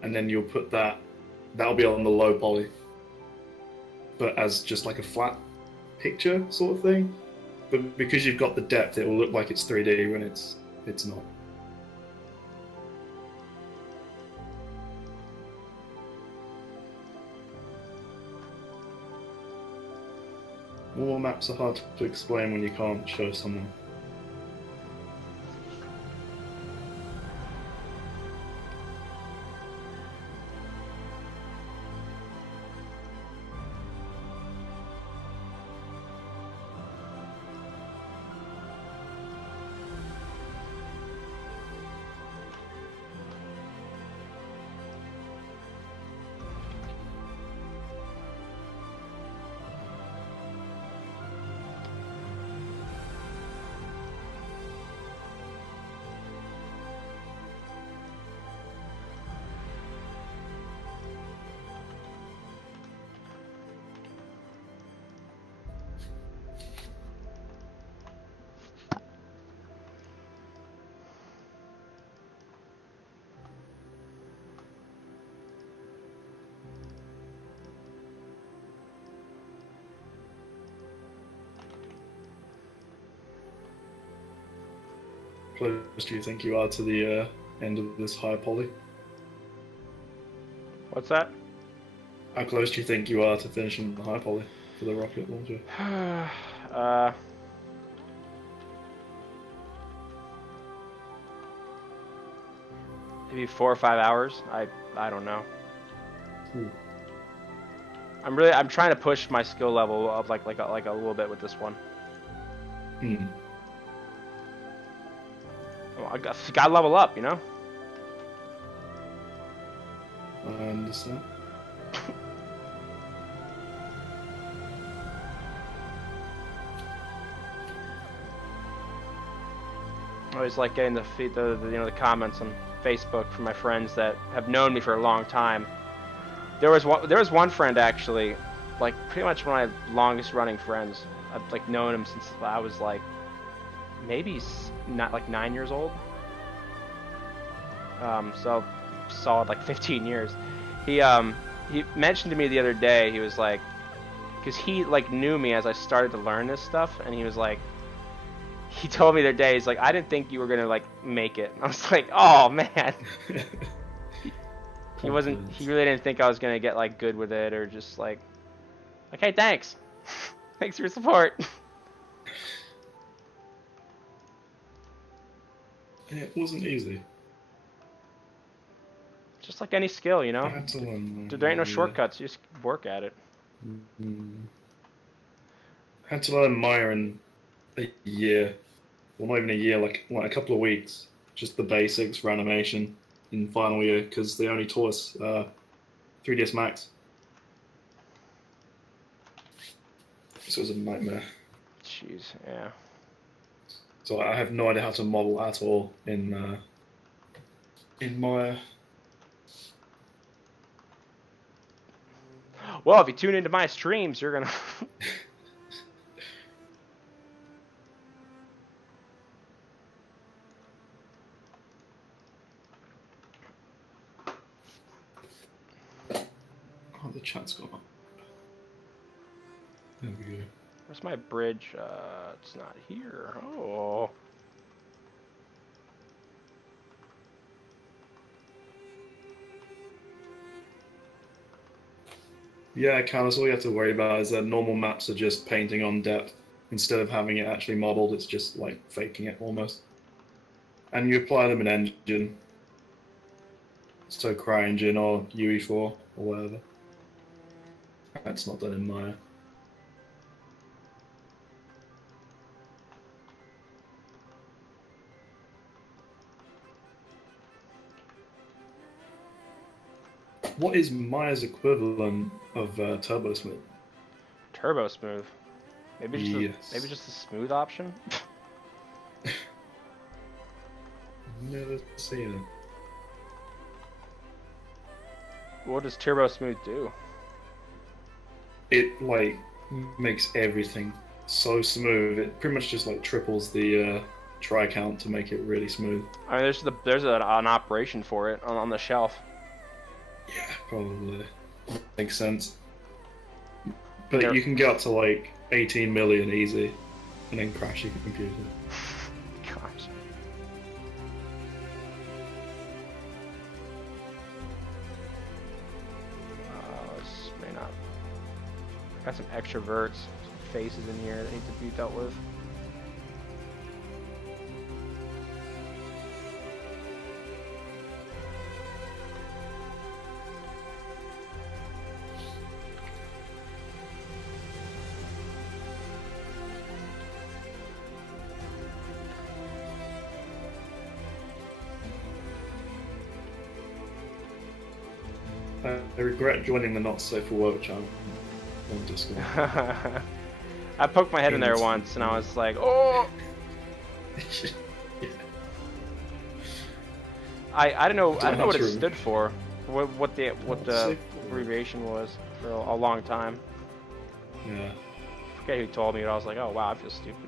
and then you'll put that'll be on the low poly, but as just like a flat picture sort of thing. But because you've got the depth, it will look like it's 3D when it's not. All maps are hard to explain when you can't show someone. close do you think you are to the end of this high poly? What's that? How close do you think you are to finishing the high poly for the rocket launcher? Maybe 4 or 5 hours. I don't know. Ooh. I'm trying to push my skill level up like a little bit with this one. Hmm. Well, I gotta level up, you know. I understand. I always like getting the the comments on Facebook from my friends that have known me for a long time. There was one friend actually, like pretty much one of my longest running friends. I've like known him since I was like maybe not like 9 years old. So solid like 15 years. He mentioned to me the other day, he was like, because he like knew me as I started to learn this stuff, and he was like, he told me the other day, he's like, I didn't think you were gonna like make it. And I was like, oh man. He really didn't think I was gonna get like good with it, or just like, hey, thanks. Thanks for your support. It wasn't easy. Just like any skill, you know? I had to learn, There ain't no shortcuts, you just work at it. I had to learn Maya in a year. Well, not even a year, like a couple of weeks. Just the basics for animation in final year, because they only taught us 3ds Max. This was a nightmare. Jeez, yeah. So I have no idea how to model at all in Maya. Well, if you tune into my streams, you're gonna. Oh, the chat's gone up. There we go. Where's my bridge? It's not here. Oh. Yeah, Callus, all you have to worry about is that normal maps are just painting on depth. Instead of having it actually modeled, it's just like faking it almost. And you apply them in engine. So CryEngine or UE4 or whatever. That's not done in Maya. What is Maya's equivalent of Turbo Smooth? Turbo Smooth. Maybe just Yes. maybe just a smooth option. Never seen it. What does Turbo Smooth do? It like makes everything so smooth. It pretty much just like triples the try count to make it really smooth. I mean, there's an operation for it on the shelf. Yeah, probably makes sense. But you can get up to like 18 million easy, and then crash your computer. Gosh. This may not. Got some extroverts, some faces in here that need to be dealt with. I regret joining the Not Safe for Work channel on Discord. I poked my head in there once, and I was like, "Oh!" Yeah. I don't know what it true. stood for, what the Safe for abbreviation was for a long time. Yeah. I forget who told me, but I was like, "Oh wow, I feel stupid."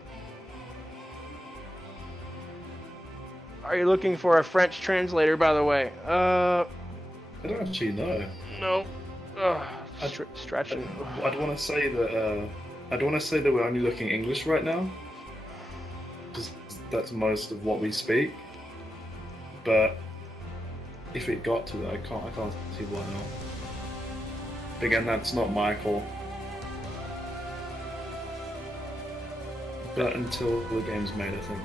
Are you looking for a French translator, by the way? I don't actually know. No. Stretching. I'd want to say that we're only looking English right now. Because that's most of what we speak. But if it got to it, I can't see why not. Again, that's not my call. But until the game's made, I think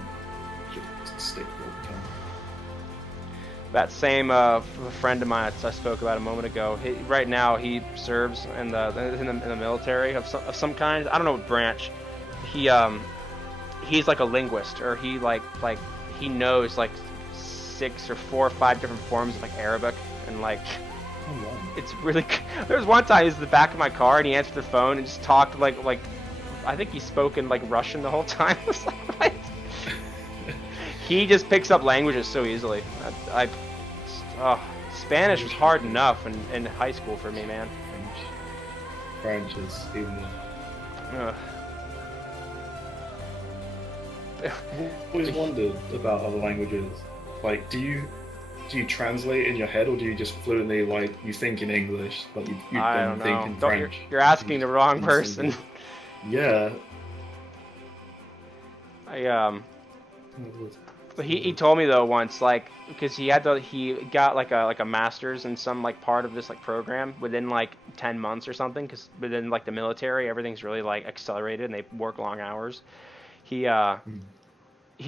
just stick with what we can. That same friend of mine I spoke about a moment ago. Right now, he serves in the military of some kind. I don't know what branch. He's like a linguist, or he he knows like 6 or 4 or 5 different forms of like Arabic, and like it's really. There was one time he was in the back of my car and he answered the phone and just talked like I think he spoke in like Russian the whole time. I was like, what? He just picks up languages so easily. Spanish was hard enough in high school for me, man. French is even more. I've always wondered about other languages. Like, do you translate in your head, or do you just fluently, like, you think in English, but you don't think in French? You're asking the wrong person. Yeah. But he told me though once, like, because he got like a master's in some like part of this like program within like 10 months or something, because within like the military everything's really like accelerated and they work long hours. He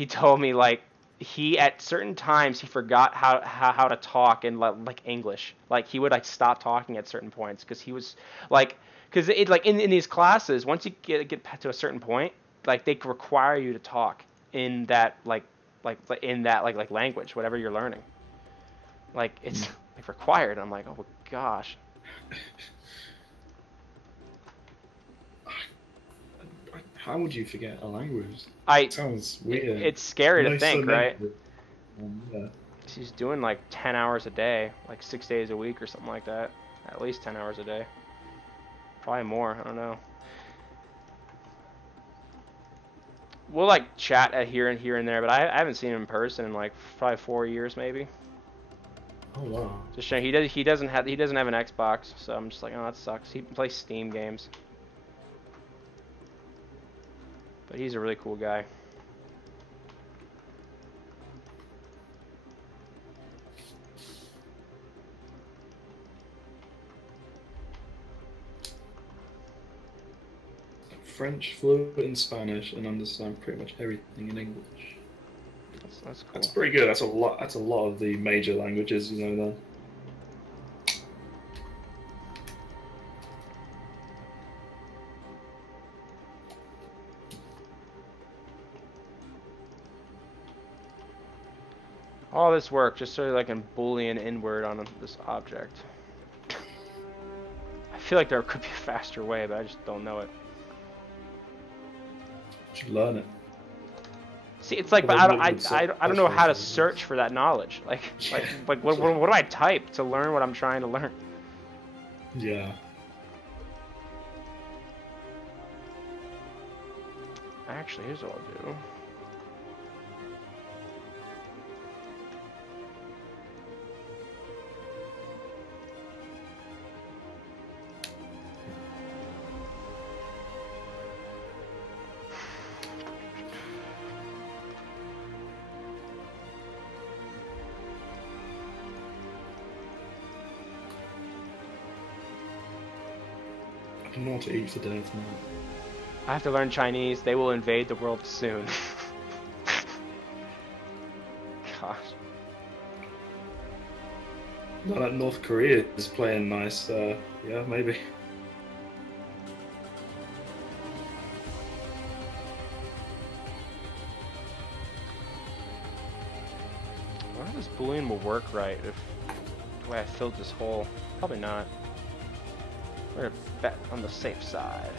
told me like he at certain times he forgot how to talk in like English. Like he would like stop talking at certain points because he was like, because it like in these classes, once you get to a certain point, like they require you to talk in that like language, whatever you're learning. Like it's like required. I'm like, oh gosh. How would you forget a language? It sounds weird. It's scary to think, right? Yeah. She's doing like 10 hours a day, like 6 days a week or something like that. At least 10 hours a day. Probably more. I don't know. We'll like chat at here and there, but I haven't seen him in person in like probably 4 years maybe. Oh wow. Just shame he doesn't have an Xbox, so I'm just like, oh, that sucks. He plays Steam games. But he's a really cool guy. French, fluent in Spanish, and understand pretty much everything in English. That's cool. That's pretty good. That's a lot. That's a lot of the major languages, you know. Then. All this work just so I can Boolean inward on this object. I feel like there could be a faster way, but I just don't know it. You should learn it. See, it's like, but I don't know how to search for that knowledge. Like what do I type to learn what I'm trying to learn? Yeah. Actually, here's what I'll do. I don't know what to eat for dinner tonight. I have to learn Chinese. They will invade the world soon. Gosh. Now that North Korea is playing nice, yeah, maybe. I wonder if this Boolean will work right if the way I filled this hole. Probably not. We're gonna bet on the safe side.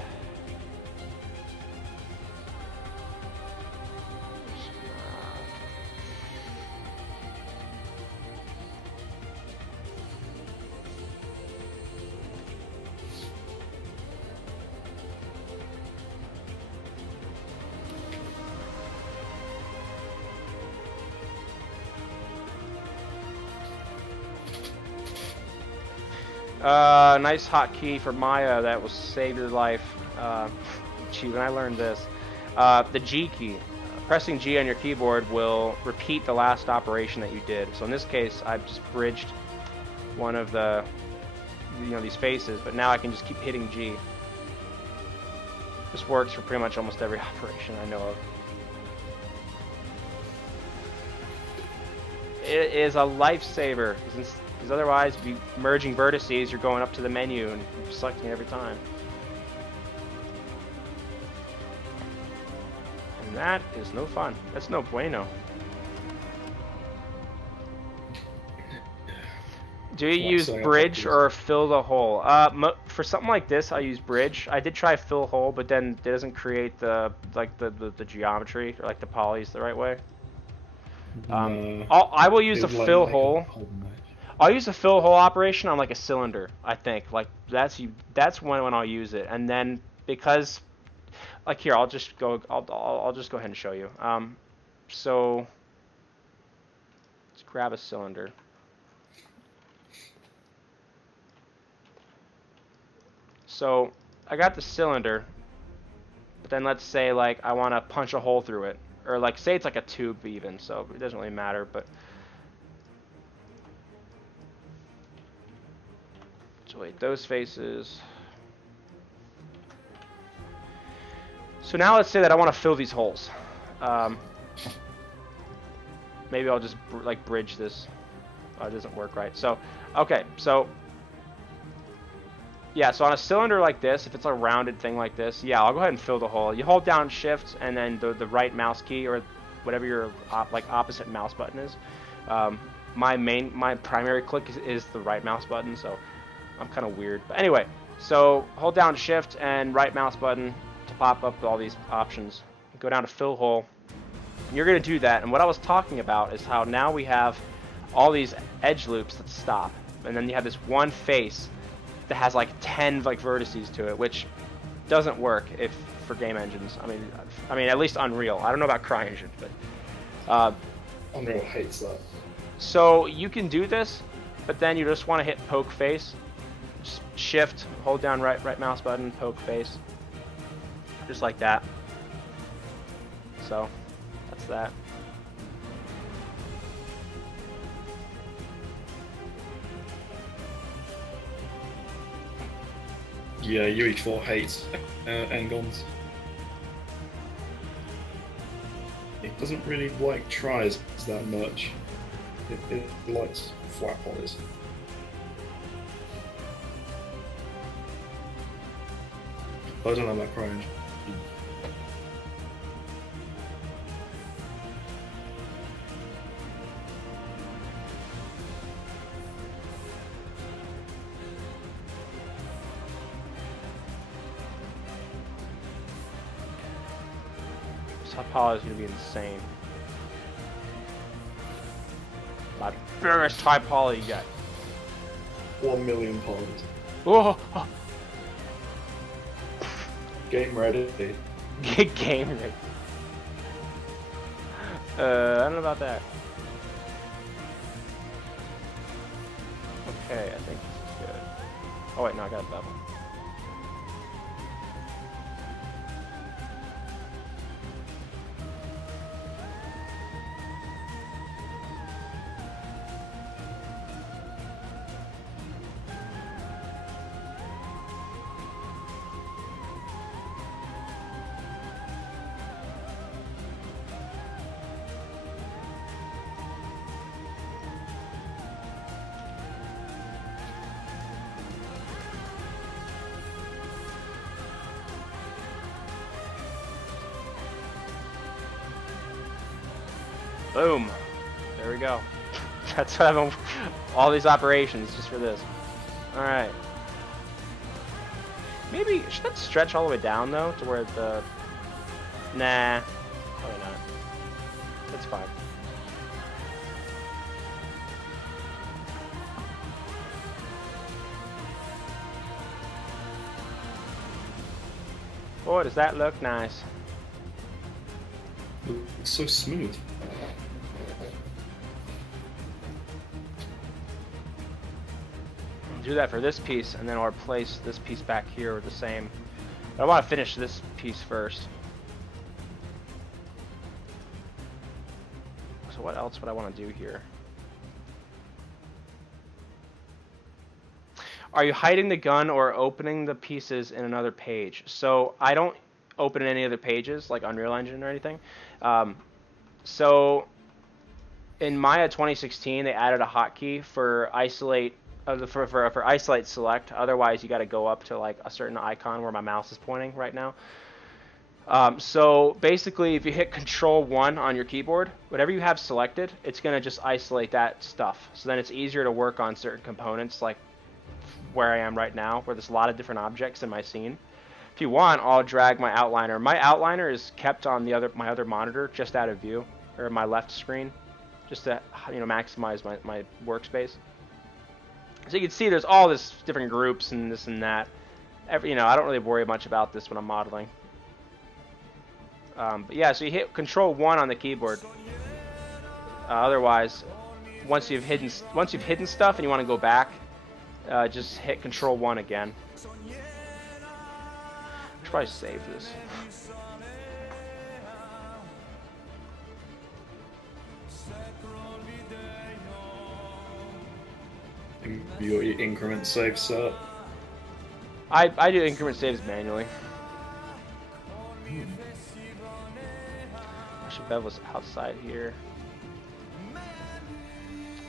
Nice hotkey for Maya that will save your life. Gee, when I learned this, the G key. pressing G on your keyboard will repeat the last operation that you did. So in this case, I've just bridged one of the, these faces, but now I can just keep hitting G. This works for pretty much almost every operation I know of. It is a lifesaver, because otherwise, if you merging vertices, you're going up to the menu and you're selecting it every time. And that is no fun. That's no bueno. Do you use bridge or fill the hole? For something like this, I use bridge. I did try fill hole, but then it doesn't create the geometry or like the polys the right way. I will use a fill hole. I'll use a fill hole operation on like a cylinder. I think like that's when I'll use it, and then because like here I'll just go ahead and show you. So let's grab a cylinder. So I got the cylinder, but then let's say like I want to punch a hole through it, or like say it's like a tube even, so it doesn't really matter. But so wait, those faces. So now let's say that I want to fill these holes. Maybe I'll just like bridge this. Oh, it doesn't work right. So okay, so. Yeah, so on a cylinder like this, if it's a rounded thing like this, yeah, I'll go ahead and fill the hole. You hold down Shift and then the right mouse key or whatever your opposite mouse button is. My primary click is the right mouse button, so I'm kind of weird. But anyway, so hold down Shift and right mouse button to pop up all these options. Go down to fill hole. You're going to do that, and what I was talking about is how now we have all these edge loops that stop, and then you have this one face that has like 10 like vertices to it, which doesn't work for game engines. I mean at least Unreal. I don't know about CryEngine, but Unreal hates that. So you can do this, but then you just want to hit poke face. Just Shift, hold down right mouse button, poke face, just like that. So that's that. Yeah, UH4 hates N-gons. It doesn't really like tries that much. It likes flat polys. I don't know about CryEngine. Poly is going to be insane. My biggest high poly you got. 1 million polys. Oh! Game ready. Game ready. I don't know about that. Okay, I think this is good. Oh wait, no, I got a bevel. Boom. There we go. That's what I'm all these operations just for this. Alright. Maybe should that stretch all the way down though to where the nah, probably not. That's fine. Boy, does that look nice. It's so smooth. Do that for this piece, and then I'll replace this piece back here with the same. But I want to finish this piece first. So what else would I want to do here? Are you hiding the gun or opening the pieces in another page? So I don't open any other pages like Unreal Engine or anything. So in Maya 2016, they added a hotkey for isolate for isolate select. Otherwise, you got to go up to like a certain icon where my mouse is pointing right now. So basically, if you hit Control 1 on your keyboard, whatever you have selected, it's going to just isolate that stuff. So then it's easier to work on certain components, like where I am right now, where there's a lot of different objects in my scene. If you want, I'll drag my outliner. My outliner is kept on my other monitor, just out of view, or my left screen, just to maximize my workspace. So you can see there's all this different groups and this and that. I don't really worry much about this when I'm modeling. But yeah, so you hit Control 1 on the keyboard. Otherwise, once you've hidden stuff and you want to go back, just hit Control 1 again. I should probably save this. Your increment save set. I do increment saves manually. I should bevel this outside here.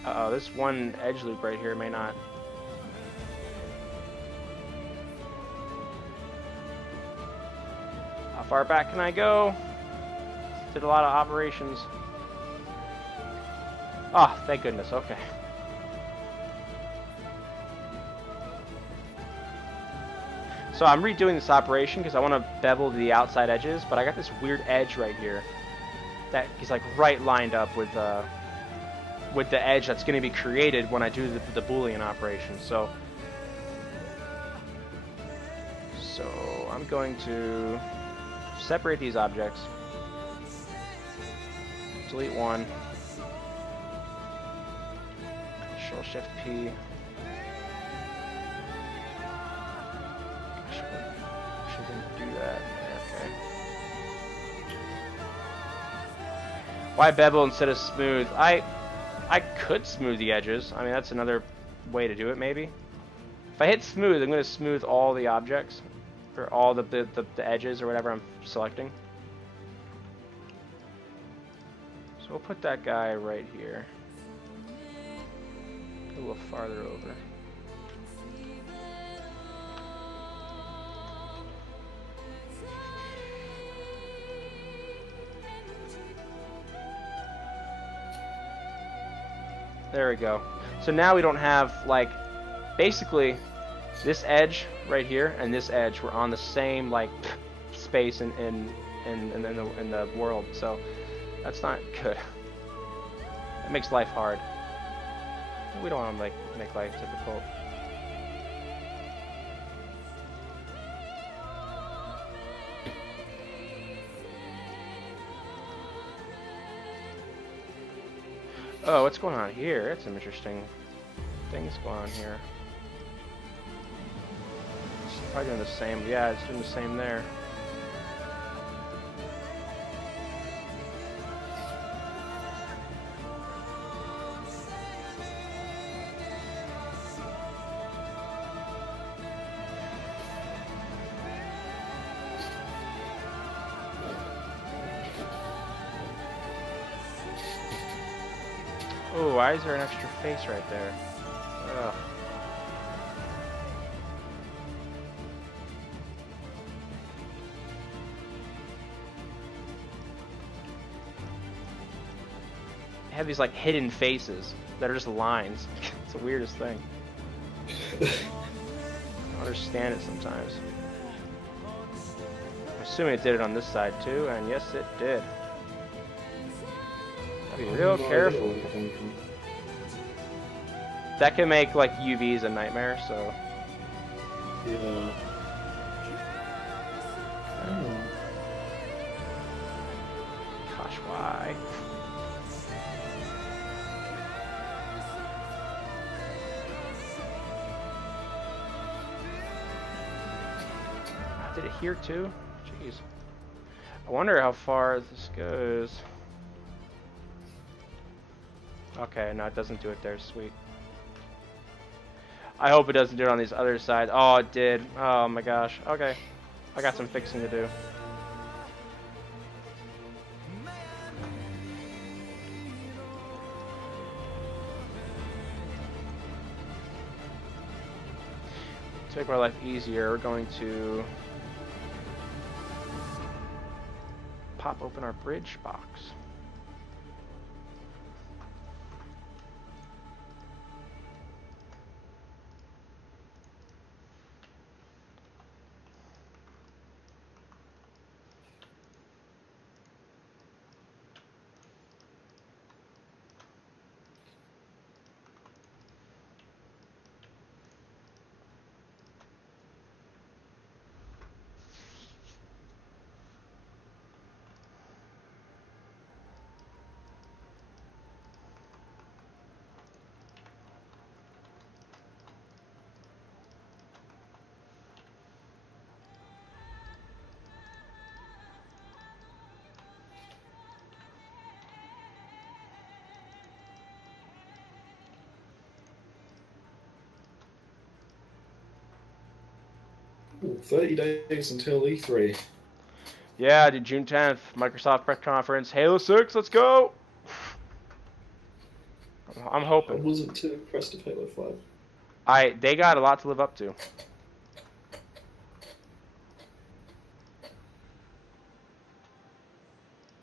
Uh-oh, this one edge loop right here may not. How far back can I go? Did a lot of operations. Oh, thank goodness, okay. So I'm redoing this operation because I want to bevel the outside edges, but I got this weird edge right here that is like right lined up with the edge that's going to be created when I do the Boolean operation. So I'm going to separate these objects, delete one, Control Shift P. Do that. Okay. Why bevel instead of smooth? I could smooth the edges. I mean, that's another way to do it, maybe. If I hit smooth, I'm going to smooth all the objects, or all the edges, or whatever I'm selecting. So we'll put that guy right here, a little farther over. There we go. So now we don't have, like, basically this edge right here and this edge were on the same, like, space in the world. So that's not good. It makes life hard. We don't want to make life difficult. Oh, what's going on here? That's some interesting things going on here. It's probably doing the same. Yeah, it's doing the same there. Oh, why is there an extra face right there? Ugh. They have these like hidden faces that are just lines. It's the weirdest thing. I don't understand it sometimes. I'm assuming it did it on this side too, and yes it did. Be real careful. That can make like UVs a nightmare, so. Yeah. Gosh, why? I did it here too? Jeez. I wonder how far this goes. Okay, no, it doesn't do it there. Sweet. I hope it doesn't do it on these other sides. Oh, it did. Oh my gosh. Okay. I got some fixing to do. To make my life easier, we're going to pop open our bridge box. Ooh, 30 days until E3. Yeah, dude, June 10th, Microsoft press conference. Halo 6, let's go! I'm I hoping. wasn't too impressed with Halo 5. They got a lot to live up to.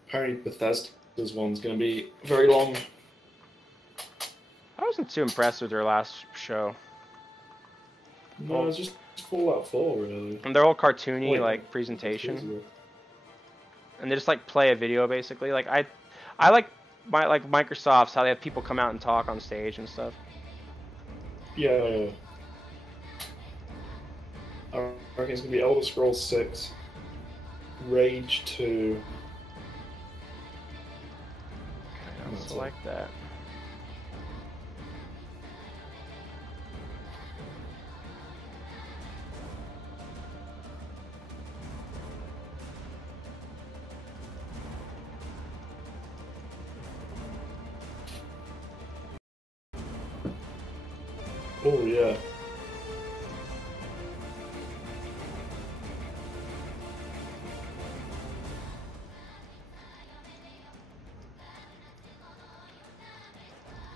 Apparently Bethesda's one's going to be very long. I wasn't too impressed with their last show. No, it's just Fallout 4, really. And their whole cartoony, Wait, like, no, presentation. And they just, like, play a video, basically. Like, I like Microsoft's, how they have people come out and talk on stage and stuff. Yeah. I reckon it's going to be Elder Scrolls 6, Rage 2. I'll select that. Oh, yeah.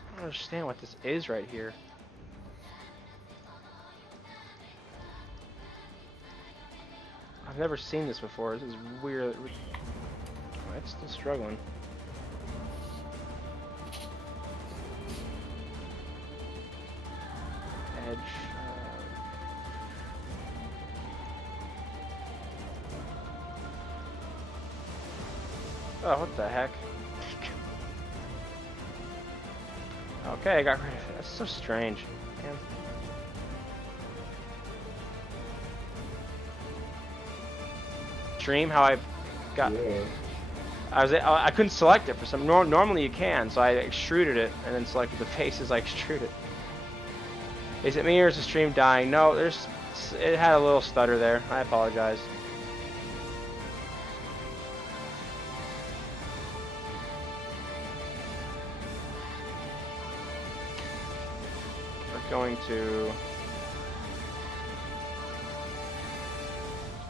I don't understand what this is right here. I've never seen this before. This is weird. Oh, it's still struggling. Edge. Oh, what the heck? Okay, I got rid of it. That's so strange. Man. Stream how I got. Yeah. I couldn't select it for some. Normally you can, so I extruded it and then selected the faces. I extruded. Is it me or is the stream dying? No, it had a little stutter there. I apologize. We're going to do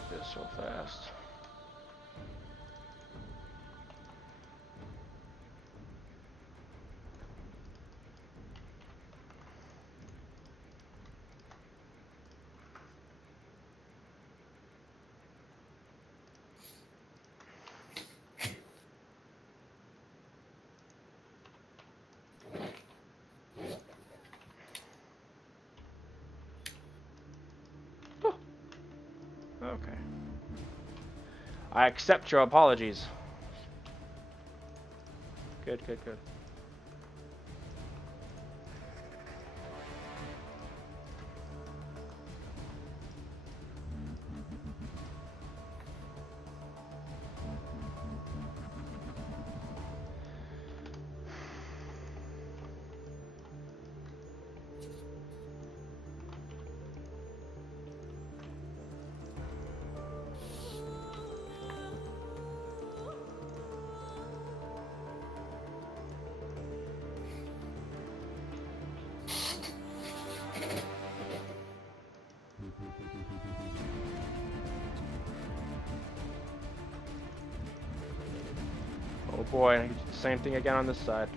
this so fast. Okay. I accept your apologies. Good, good, good. boy, same thing again on this side.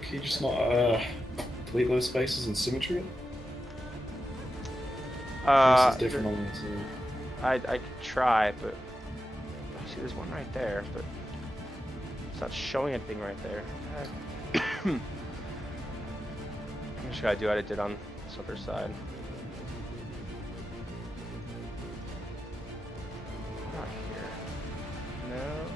Can you just not delete those spaces and symmetry it? This is different on this. I could try, but see, there's one right there, but it's not showing anything right there. I just gotta do what I did on this other side. Not here. No.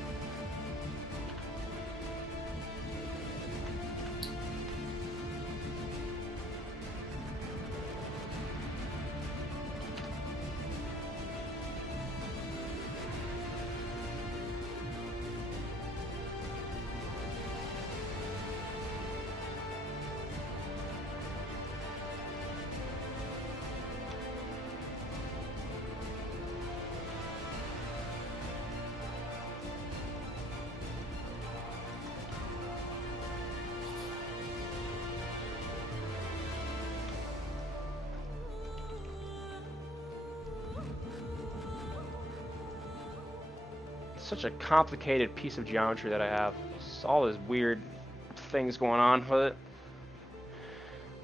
Such a complicated piece of geometry that I have. It's all these weird things going on with it.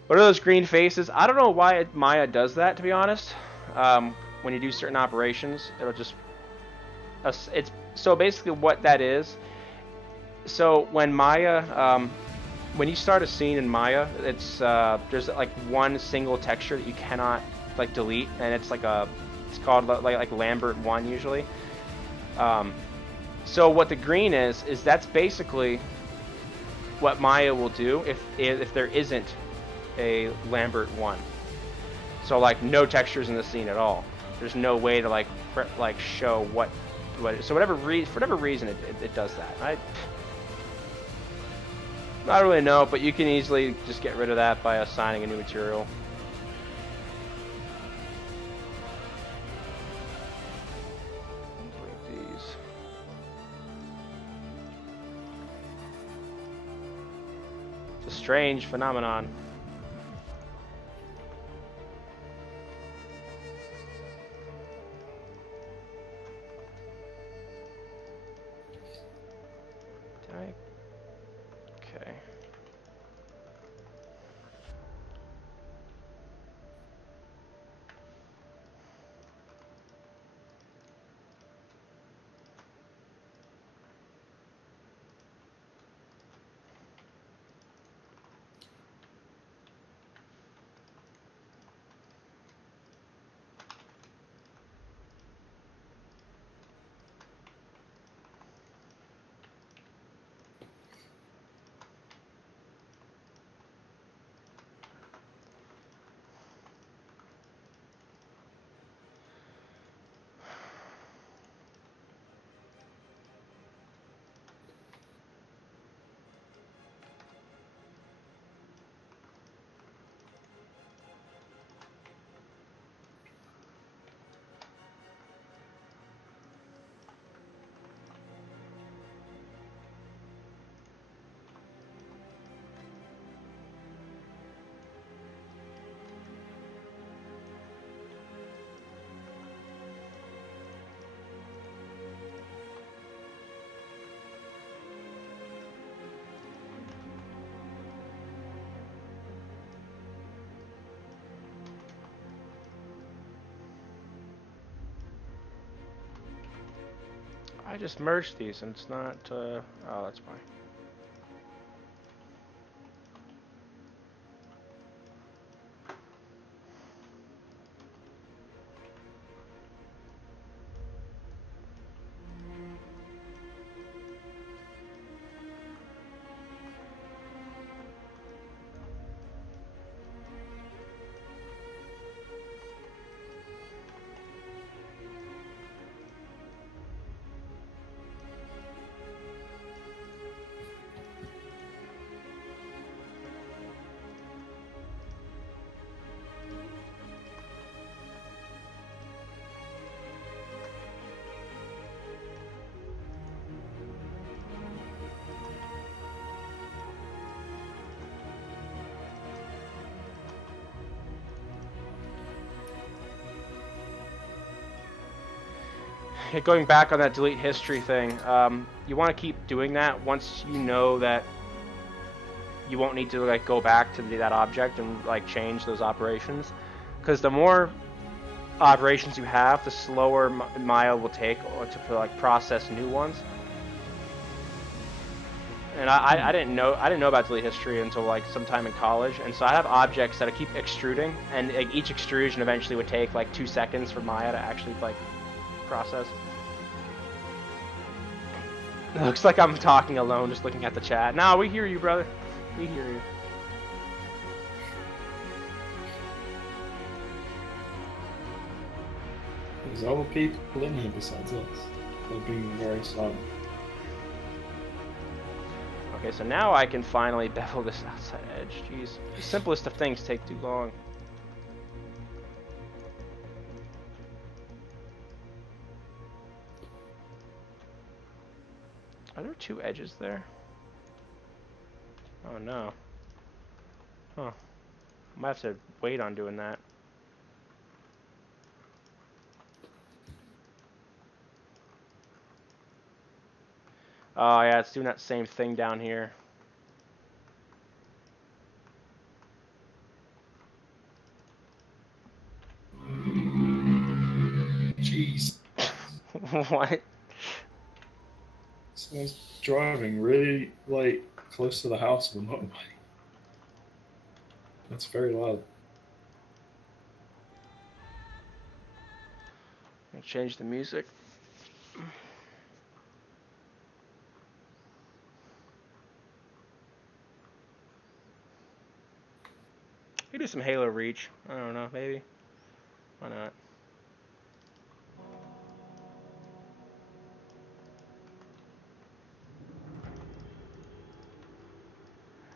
What are those green faces? I don't know why Maya does that, to be honest. When you do certain operations, it'll just... It's so basically what that is. So when Maya, when you start a scene in Maya, it's there's like one single texture that you cannot like delete, and it's like it's called like Lambert 1 usually. So what the green is that's basically what Maya will do if there isn't a Lambert 1. So like no textures in the scene at all. There's no way to like show what so for whatever reason it does that. I don't really know, but you can easily just get rid of that by assigning a new material. Strange phenomenon. Okay. I just merged these and it's not, oh, that's fine. Okay, going back on that delete history thing, you want to keep doing that once you know that you won't need to like go back to that object and like change those operations, because the more operations you have, the slower Maya will take to like process new ones. And I didn't know about delete history until like sometime in college, and so I have objects that I keep extruding, and like, each extrusion eventually would take like 2 seconds for Maya to actually like process. It looks like I'm talking alone, just looking at the chat. No, we hear you, brother. We hear you. There's other people in here besides us. They're being very slow. Okay, so now I can finally bevel this outside edge. Jeez, the simplest of things take too long. Are there 2 edges there? Oh no. Huh. I might have to wait on doing that. Oh yeah, it's doing that same thing down here. Jeez. What? Someone's driving really, like, close to the house of the motorbike. That's very loud. Change the music. We do some Halo Reach. I don't know, maybe. Why not?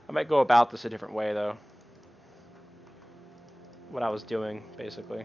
I might go about this a different way though. What I was doing, basically.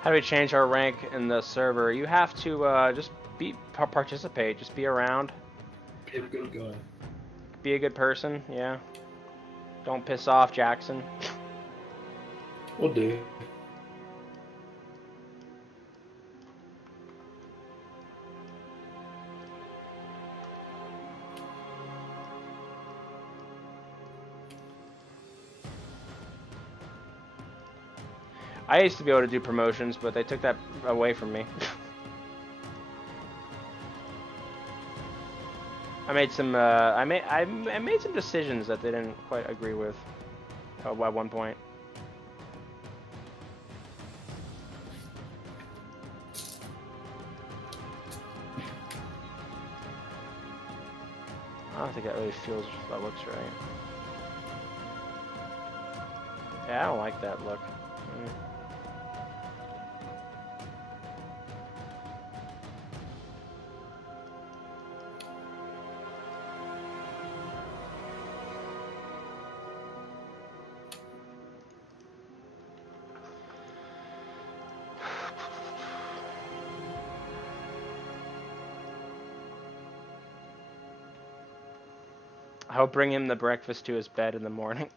How do we change our rank in the server? You have to just participate, just be around. Be a good guy. Be a good person, yeah. Don't piss off Jackson. Will do. I used to be able to do promotions, but they took that away from me. I made some I made some decisions that they didn't quite agree with at one point. I don't think that really feels that looks right. Yeah, I don't like that look. I'll bring him the breakfast to his bed in the morning.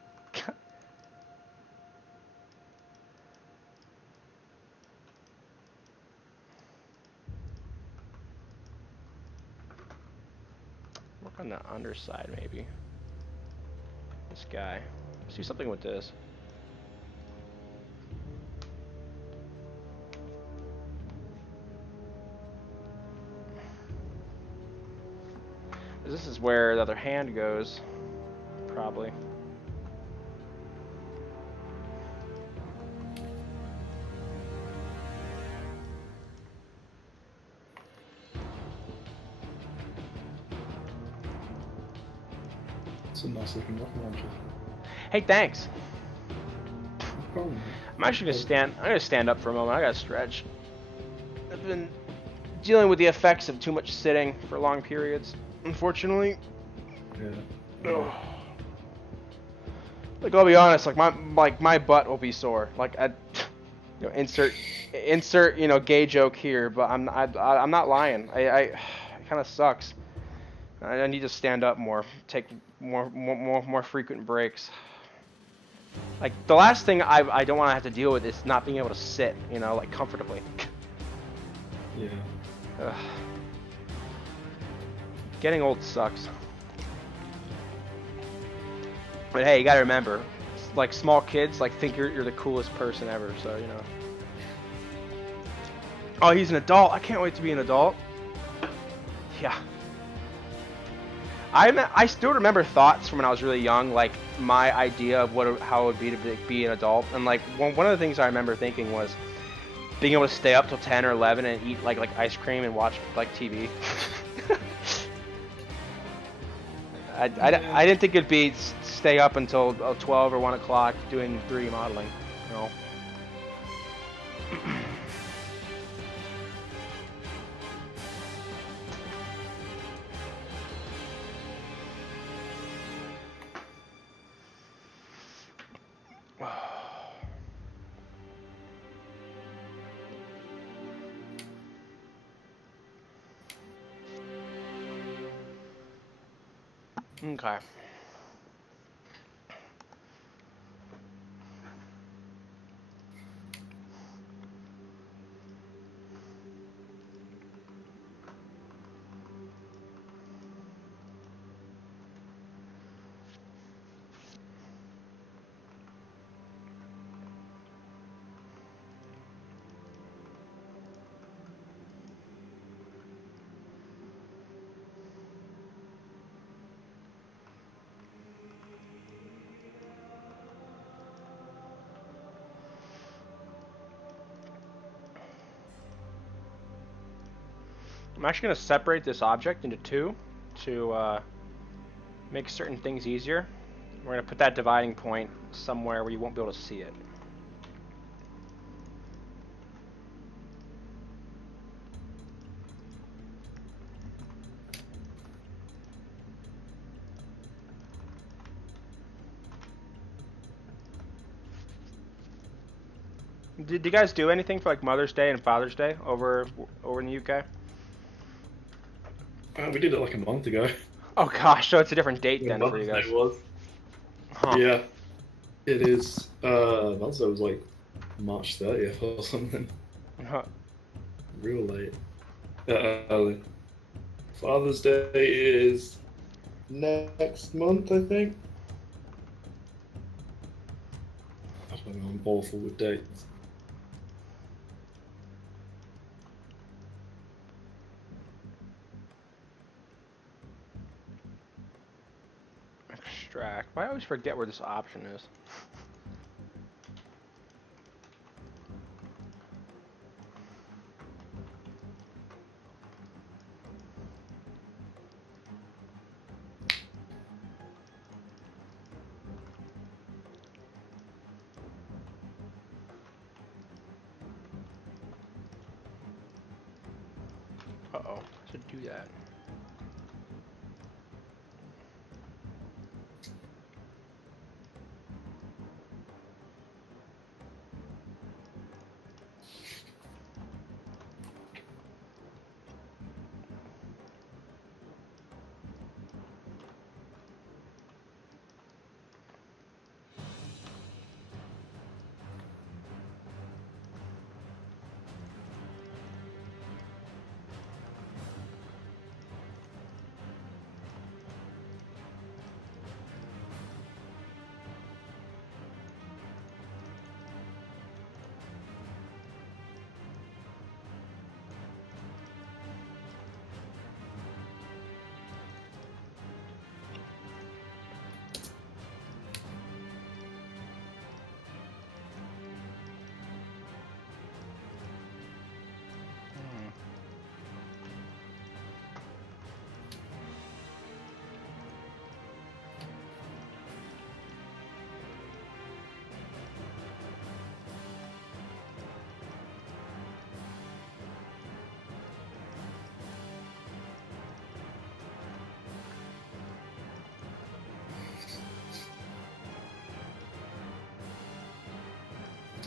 On the underside, maybe. This guy. Let's do something with this. This is where the other hand goes, probably. It's a nice looking rocket launcher. Hey, thanks. No problem. I'm actually gonna stand. I'm gonna stand up for a moment. I gotta stretch. I've been dealing with the effects of too much sitting for long periods, unfortunately. Yeah. Ugh. Like, I'll be honest, like my butt will be sore. Like, insert gay joke here, but I'm not lying. It kind of sucks. I need to stand up more, take more frequent breaks. Like, the last thing I don't want to have to deal with is not being able to sit, like, comfortably. Yeah. Ugh. Getting old sucks. But hey, you gotta remember, like, small kids think you're the coolest person ever, so Oh, he's an adult. I can't wait to be an adult. Yeah. I still remember thoughts from when I was really young, like my idea of how it would be to be an adult, and like one of the things I remember thinking was being able to stay up till 10 or 11 and eat like ice cream and watch like TV. I didn't think it'd be stay up until 12 or 1 o'clock doing 3D modeling. No. Okay. I'm actually going to separate this object into two to make certain things easier. We're going to put that dividing point somewhere where you won't be able to see it. Did you guys do anything for like Mother's Day and Father's Day over in the UK? We did it like a month ago. Oh gosh, so it's a different date Yeah, then for you guys. Mother's Day was. Huh. Yeah. It is. Mother's Day was like March 30th or something. Huh. Real late. Early. Father's Day is next month, I think. I don't know, I'm awful with dates. Extract. I always forget where this option is. Uh-oh, I should do that.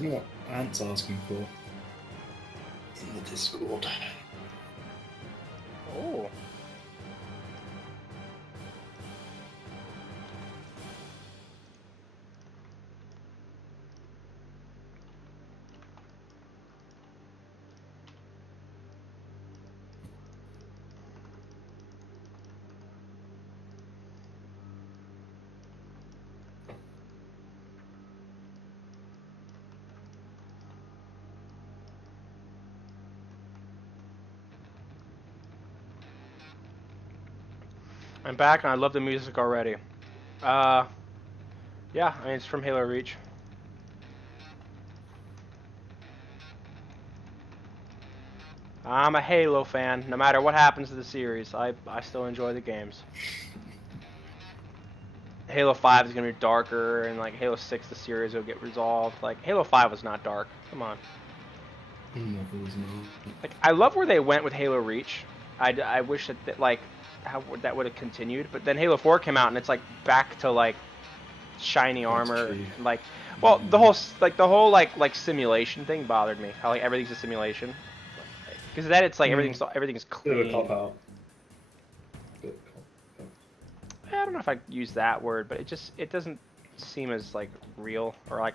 don't know what Ant's asking for in the Discord. Oh. I'm back and I love the music already. Yeah, I mean, it's from Halo Reach. I'm a Halo fan. No matter what happens to the series, I still enjoy the games. Halo 5 is gonna be darker, and like Halo 6, the series will get resolved. Like Halo 5 was not dark. Come on. No, it was not. Like I love where they went with Halo Reach. I wish that like how that would have continued. But then Halo 4 came out, and it's like back to like shiny armor. Like, well, the whole like simulation thing bothered me. How like everything's a simulation. Because then it's like everything's Bit of a clean. cop out. I don't know if I use that word, but it doesn't seem as like real or like.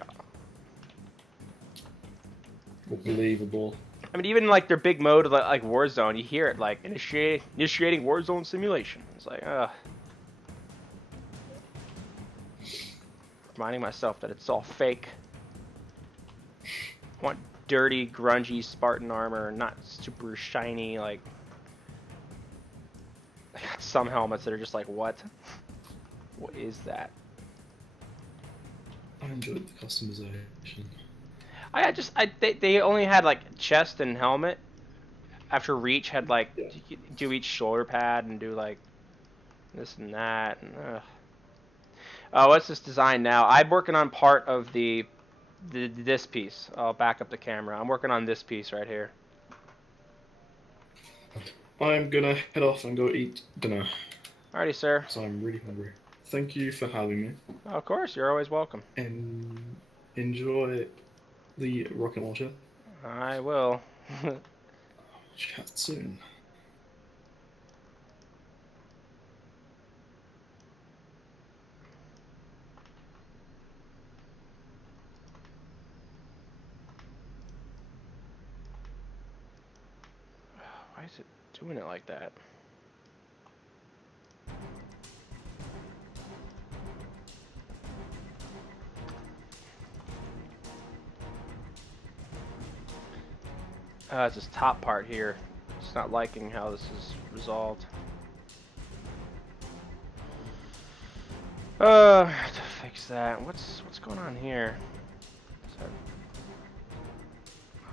Believable. I mean, even like their big mode like Warzone, you hear it like initiating Warzone simulation. It's like, reminding myself that it's all fake. I want dirty, grungy Spartan armor, not super shiny like. Some helmets that are just like, what? What is that? I enjoyed the customization. They only had like chest and helmet. After Reach had like do each shoulder pad and do like this and that. And, oh, what's this design now? I'm working on part of this piece. I'll back up the camera. I'm working on this piece right here. I'm gonna head off and go eat dinner. Alrighty, sir. So I'm really hungry. Thank you for having me. Oh, of course, you're always welcome. And enjoy the rocket launcher. I will. Chat soon. Why is it doing it like that? It's this top part here. It's not liking how this is resolved. I have to fix that. What's going on here? Is that...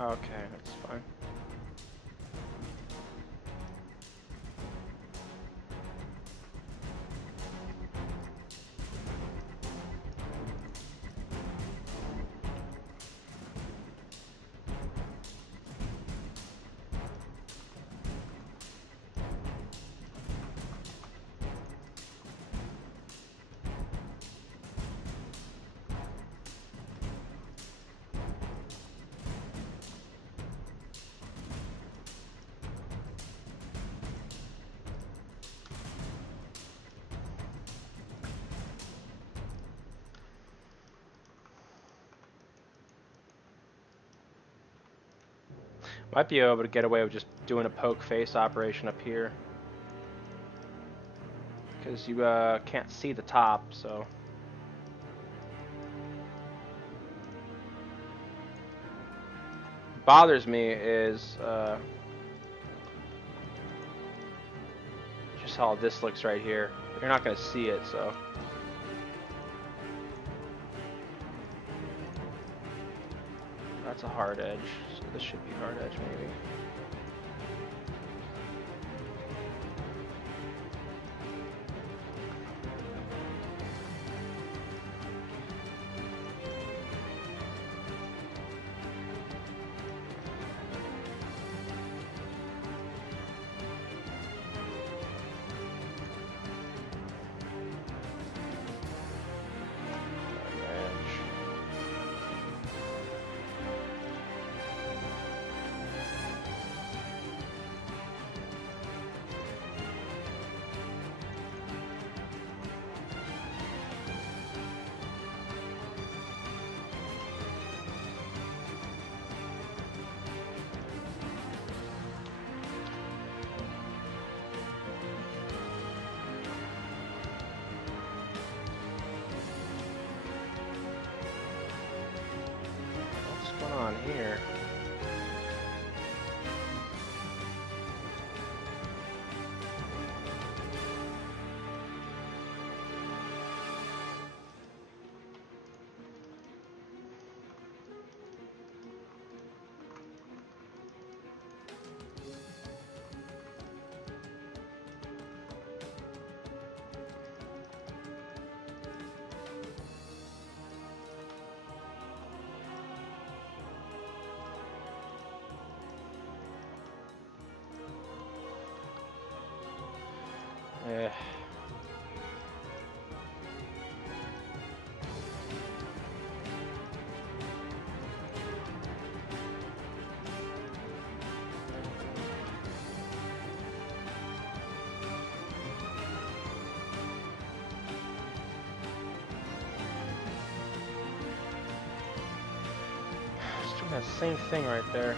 Okay, that's fine. Might be able to get away with just doing a poke face operation up here. Because you can't see the top, so... Bothers me is just how this looks right here. You're not going to see it, so... That's a hard edge, so this should be hard edge maybe. here? Eh. Just doing that same thing right there.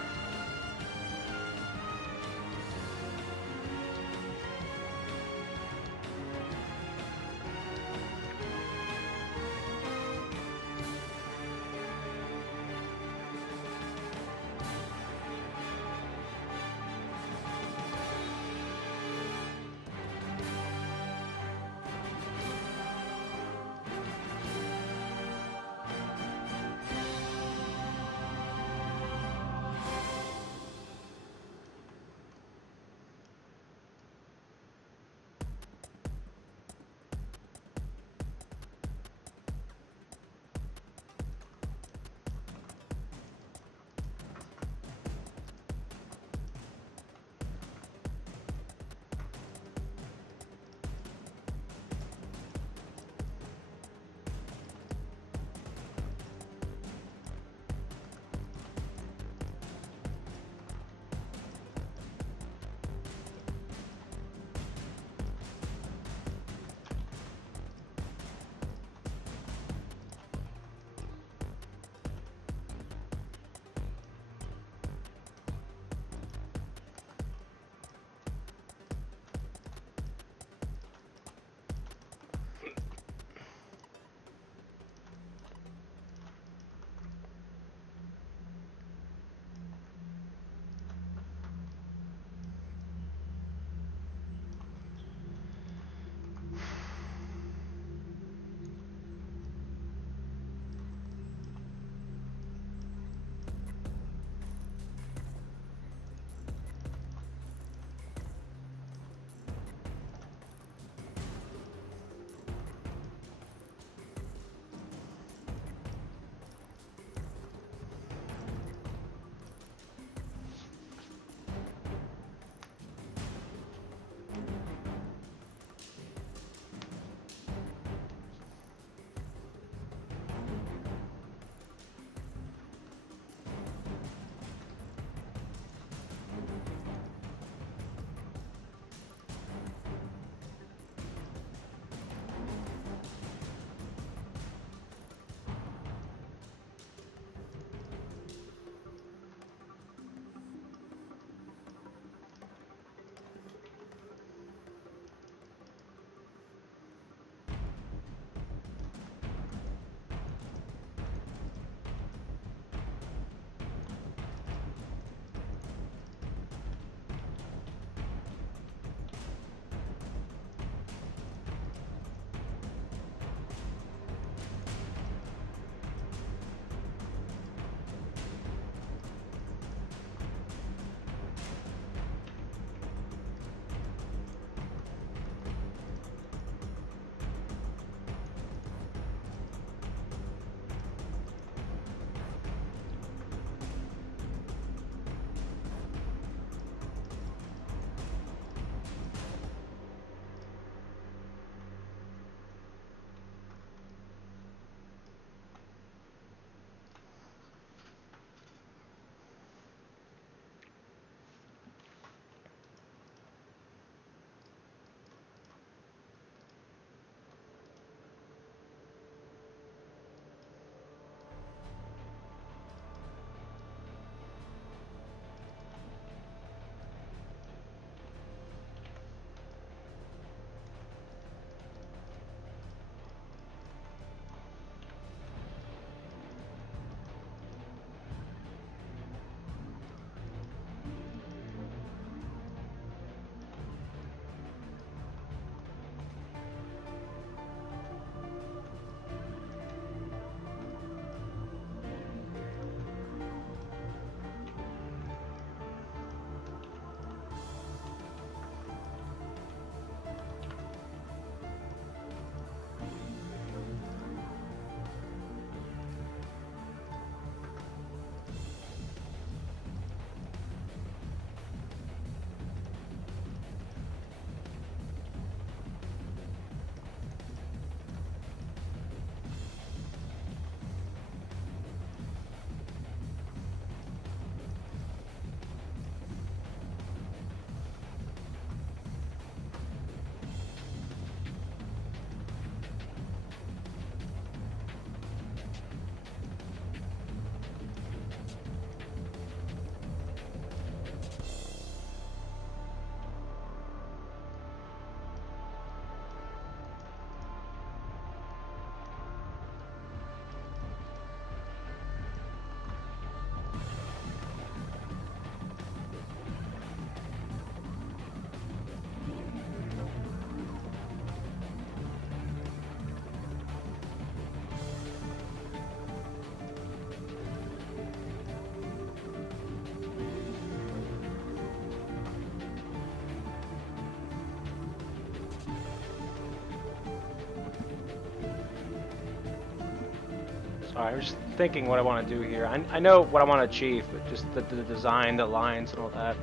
Sorry, I'm just thinking what I want to do here. I know what I want to achieve, but just the design, the lines, and all that.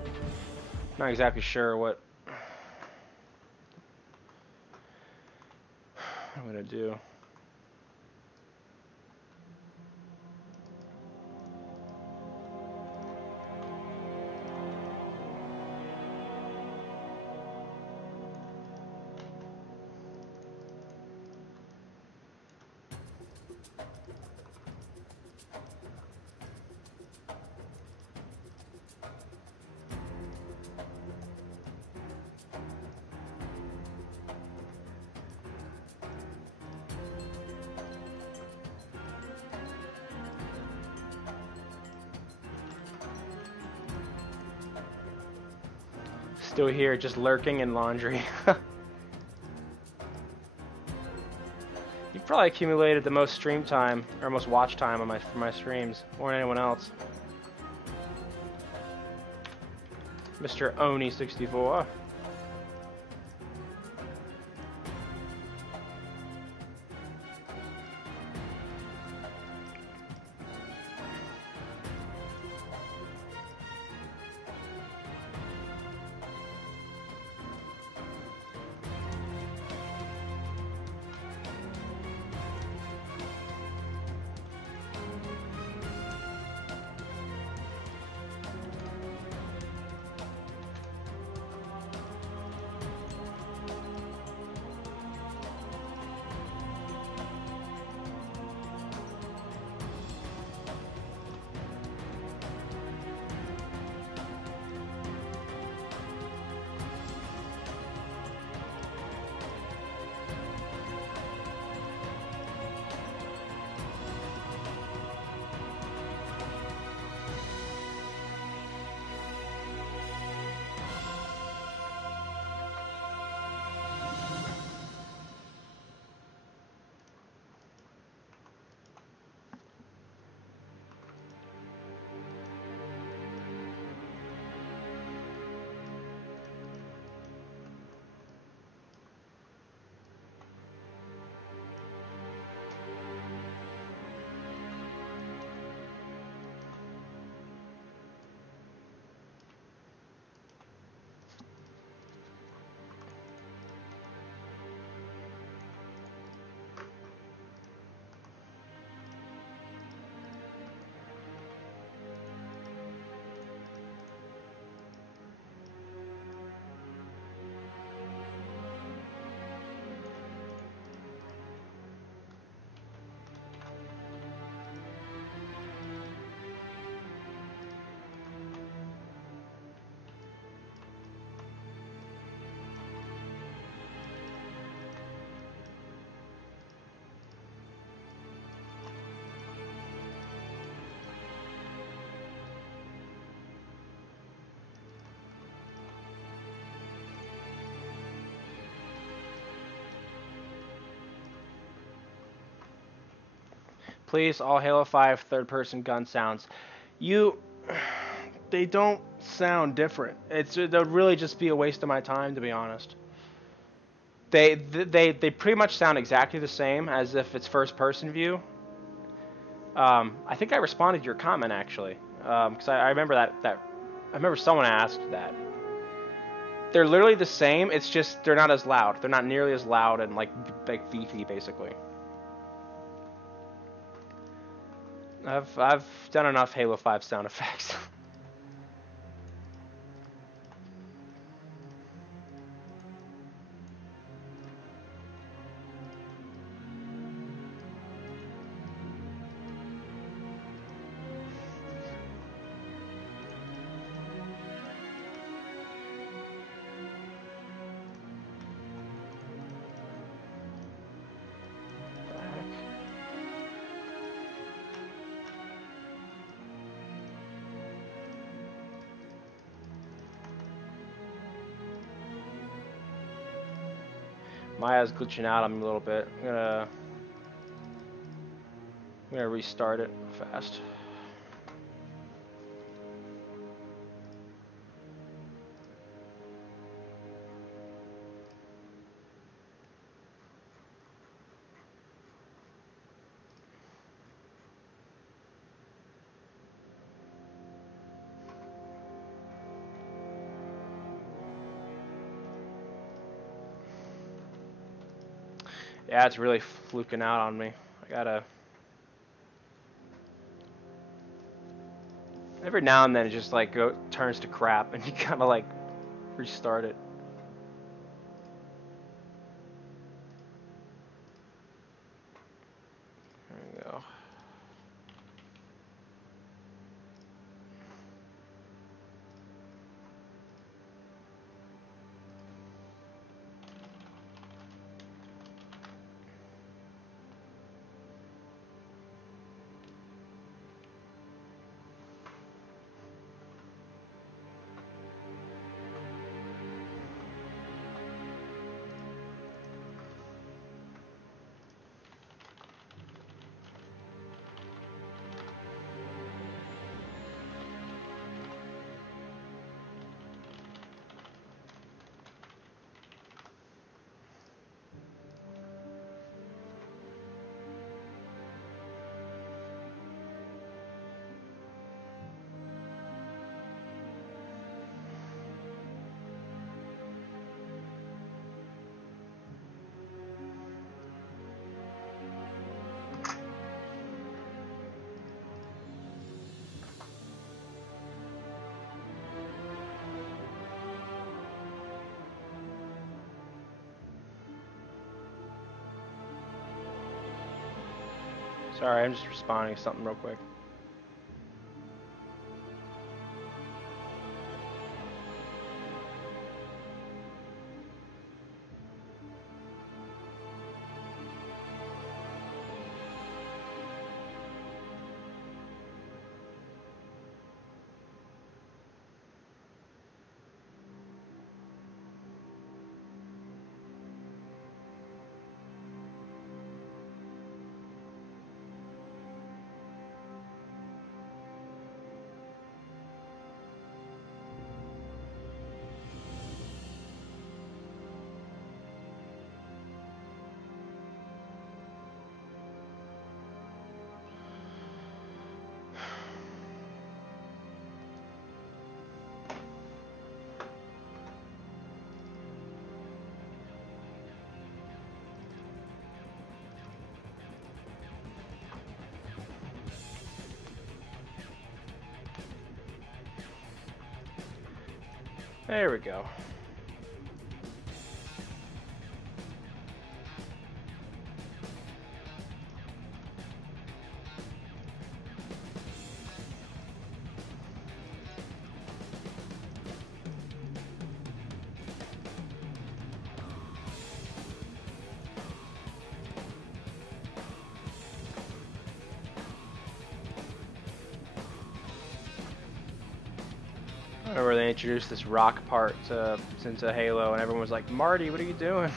Not exactly sure what I'm gonna do. Still here, just lurking in laundry. You probably accumulated the most stream time, or most watch time on for my streams, more than anyone else. Mr. Oni64. Please, all Halo 5 third-person gun sounds. They don't sound different. They'll really just be a waste of my time, to be honest. They pretty much sound exactly the same as if it's first-person view. I think I responded to your comment actually, because I remember that I remember someone asked that. They're literally the same. It's just they're not as loud. They're not nearly as loud and like beefy, basically. I've done enough Halo 5 sound effects. Maya's glitching out on me a little bit. I'm gonna restart it fast. Yeah, it's really fluking out on me. I gotta... Every now and then it just like turns to crap and you gotta like restart it. There we go. Sorry, I'm just responding to something real quick. There we go. Where they introduced this rock part into Halo, and everyone was like, "Marty, what are you doing?"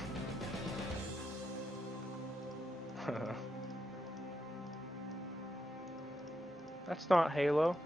That's not Halo.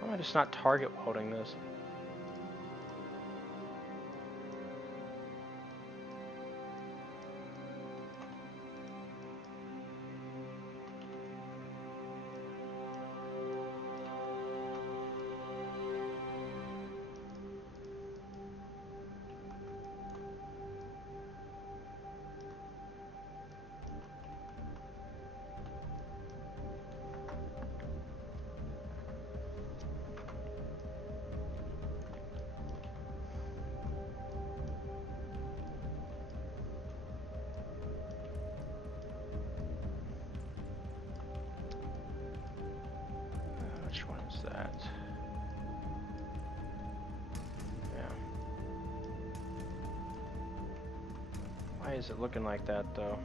Why am I just not target welding this? Which one is that? Yeah. Why is it looking like that though?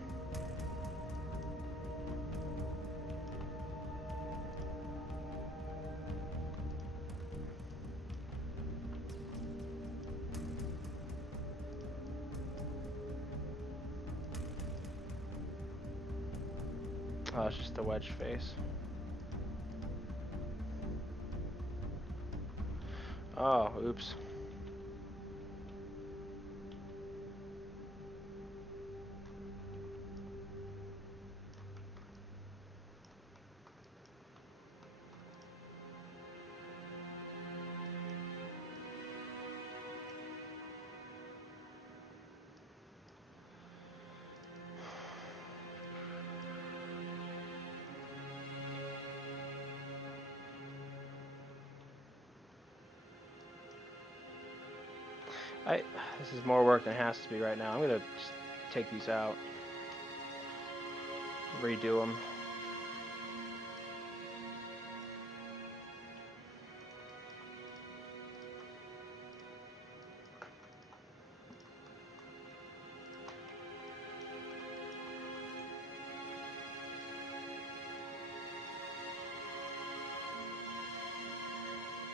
Oh, it's just the wedge face. Oh, oops. This is more work than it has to be right now. I'm gonna just take these out, redo them.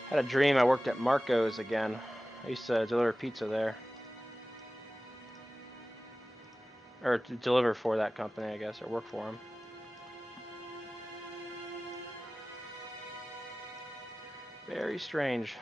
Had a dream I worked at Marco's again. I used to deliver pizza there. Or to deliver for that company, I guess, or work for them. Very strange.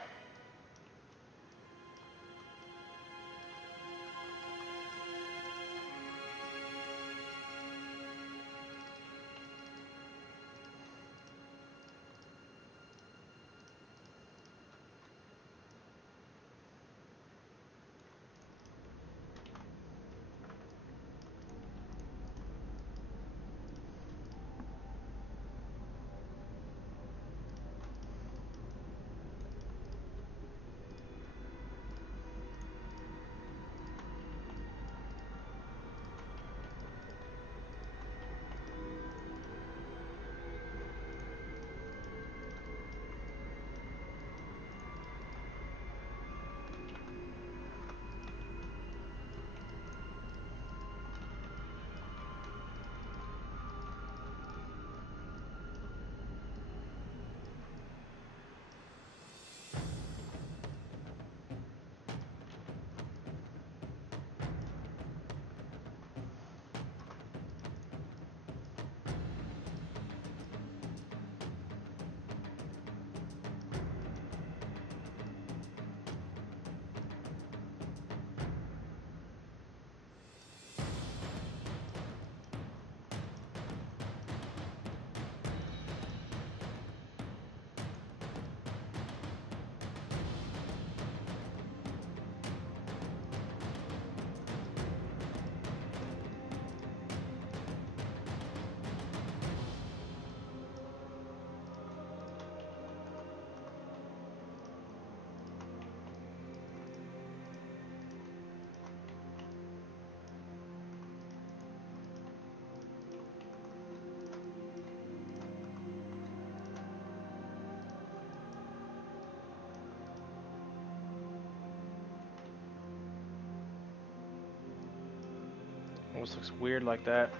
Almost looks weird like that.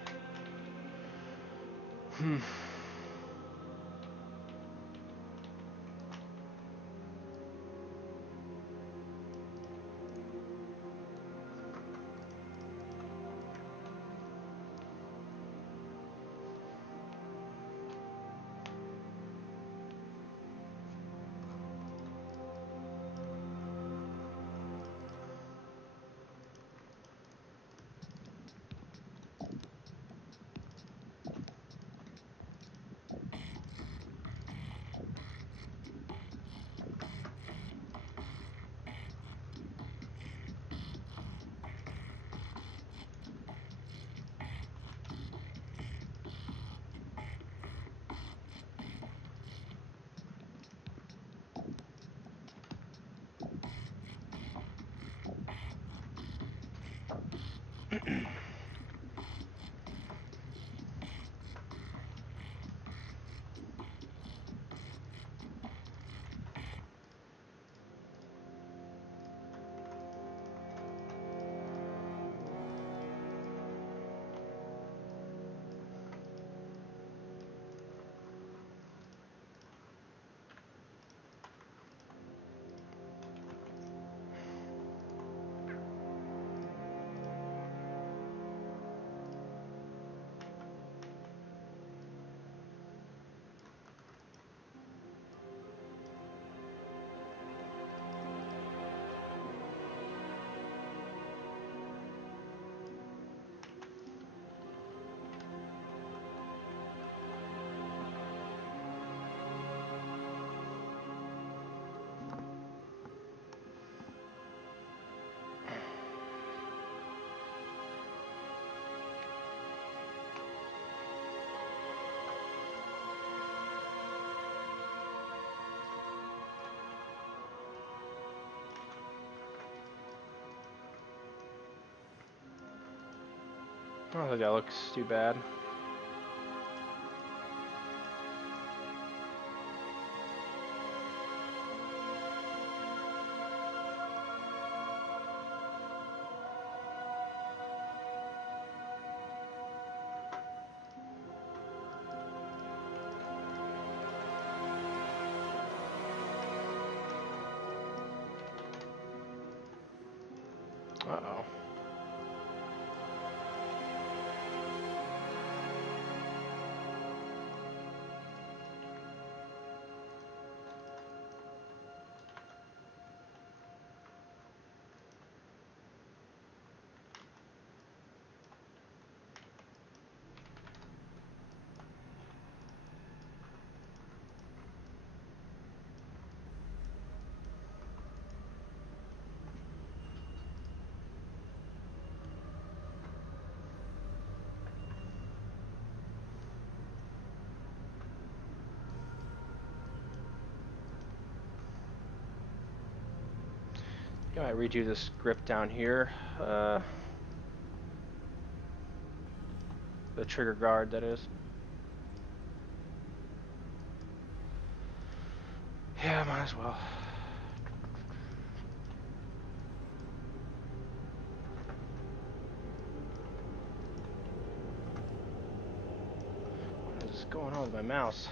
I don't think that looks too bad. Uh-oh. I might redo this grip down here. The trigger guard, that is. Yeah, might as well. What is going on with my mouse?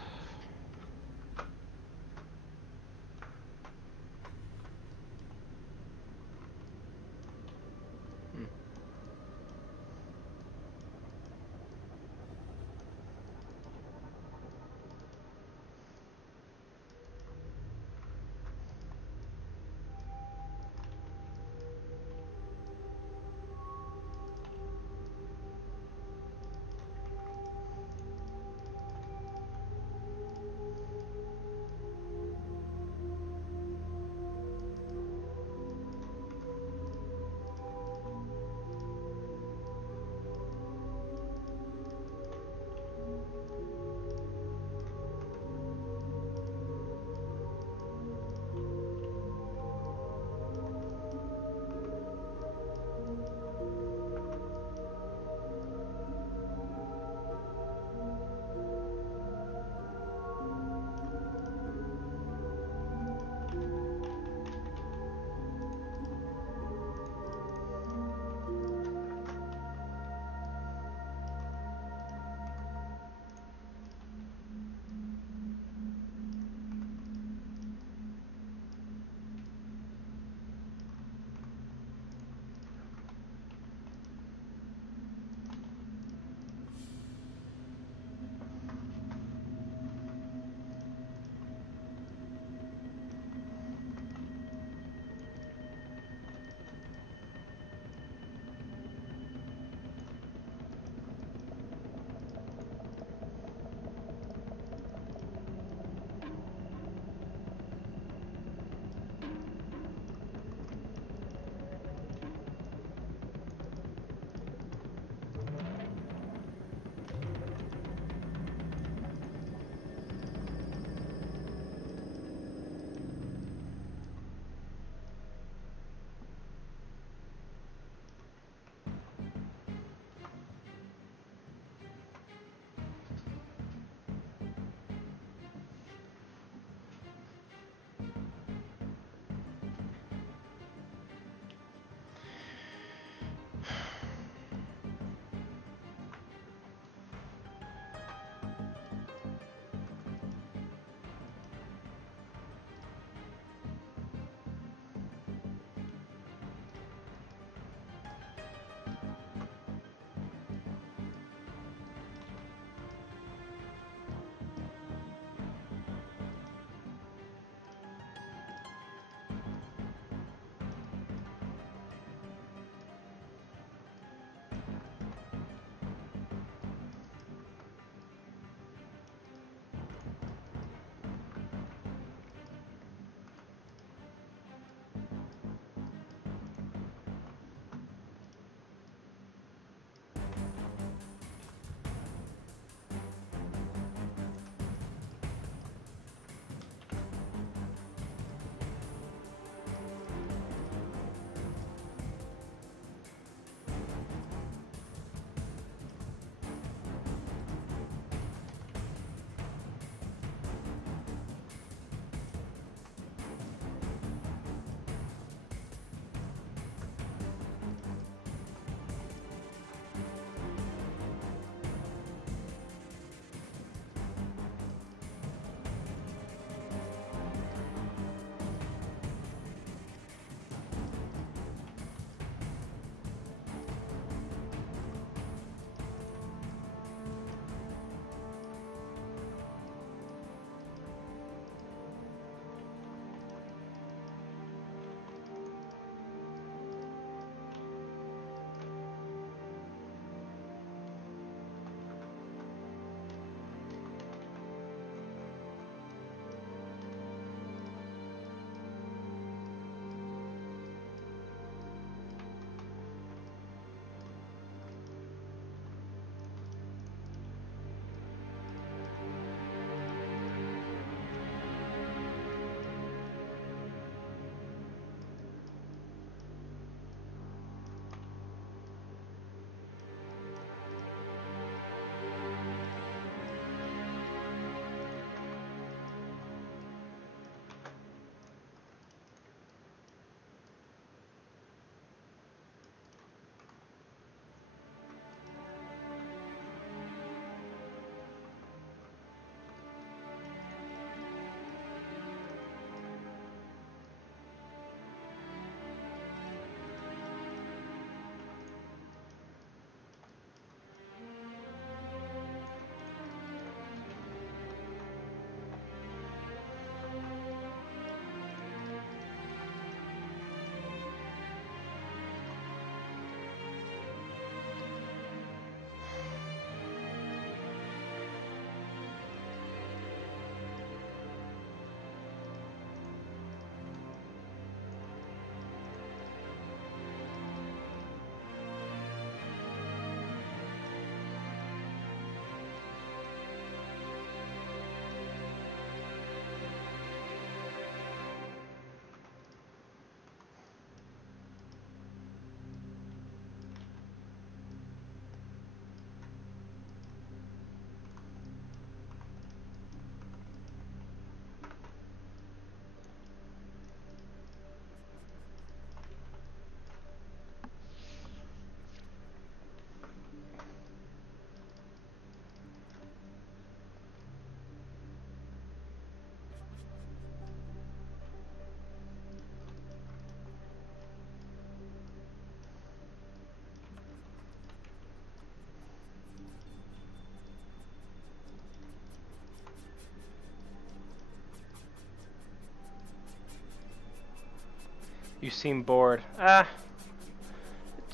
You seem bored.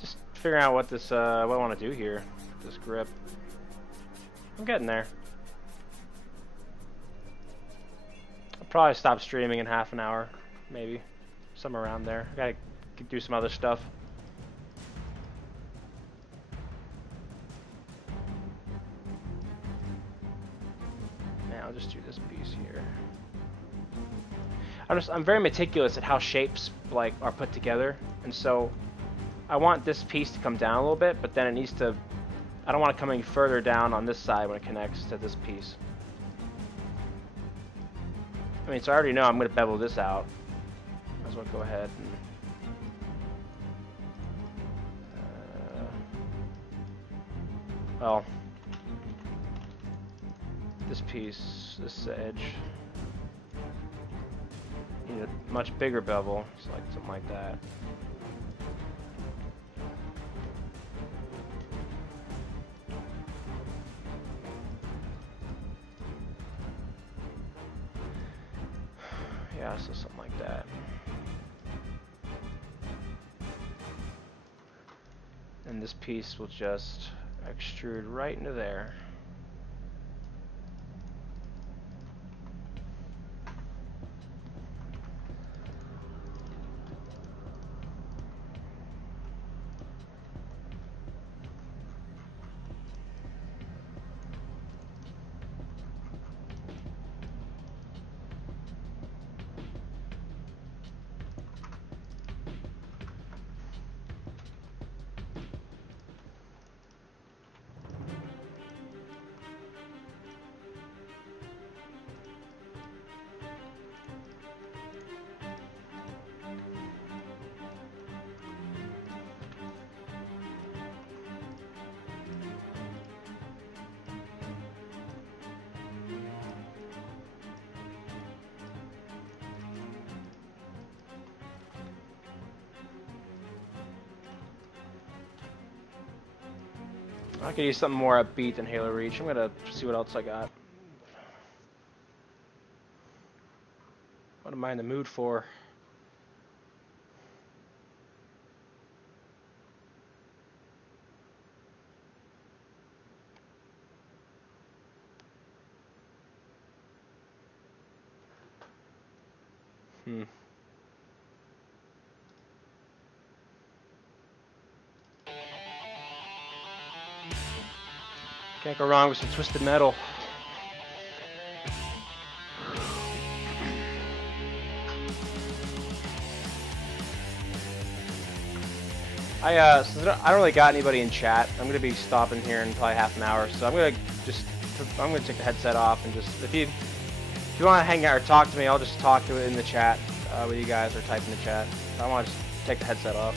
Just figuring out what this, what I want to do here. This grip. I'm getting there. I'll probably stop streaming in half an hour, maybe. Somewhere around there. I gotta do some other stuff. Yeah, I'll just do this piece here. I'm very meticulous at how shapes like are put together, and so I want this piece to come down a little bit, but then it needs to. I don't want it coming further down on this side when it connects to this piece. I mean, so I already know I'm going to bevel this out. Might as well go ahead and. Well, this piece, this edge. Need a much bigger bevel, just like something like that. Yeah, so something like that. And this piece will just extrude right into there. I could use something more upbeat than Halo Reach. I'm gonna see what else I got. What am I in the mood for? Can't go wrong with some Twisted Metal. Since I don't really got anybody in chat, I'm gonna be stopping here in probably half an hour. So I'm gonna take the headset off and just if you want to hang out or talk to me, I'll just talk to it in the chat with you guys or type in the chat. I want to just take the headset off.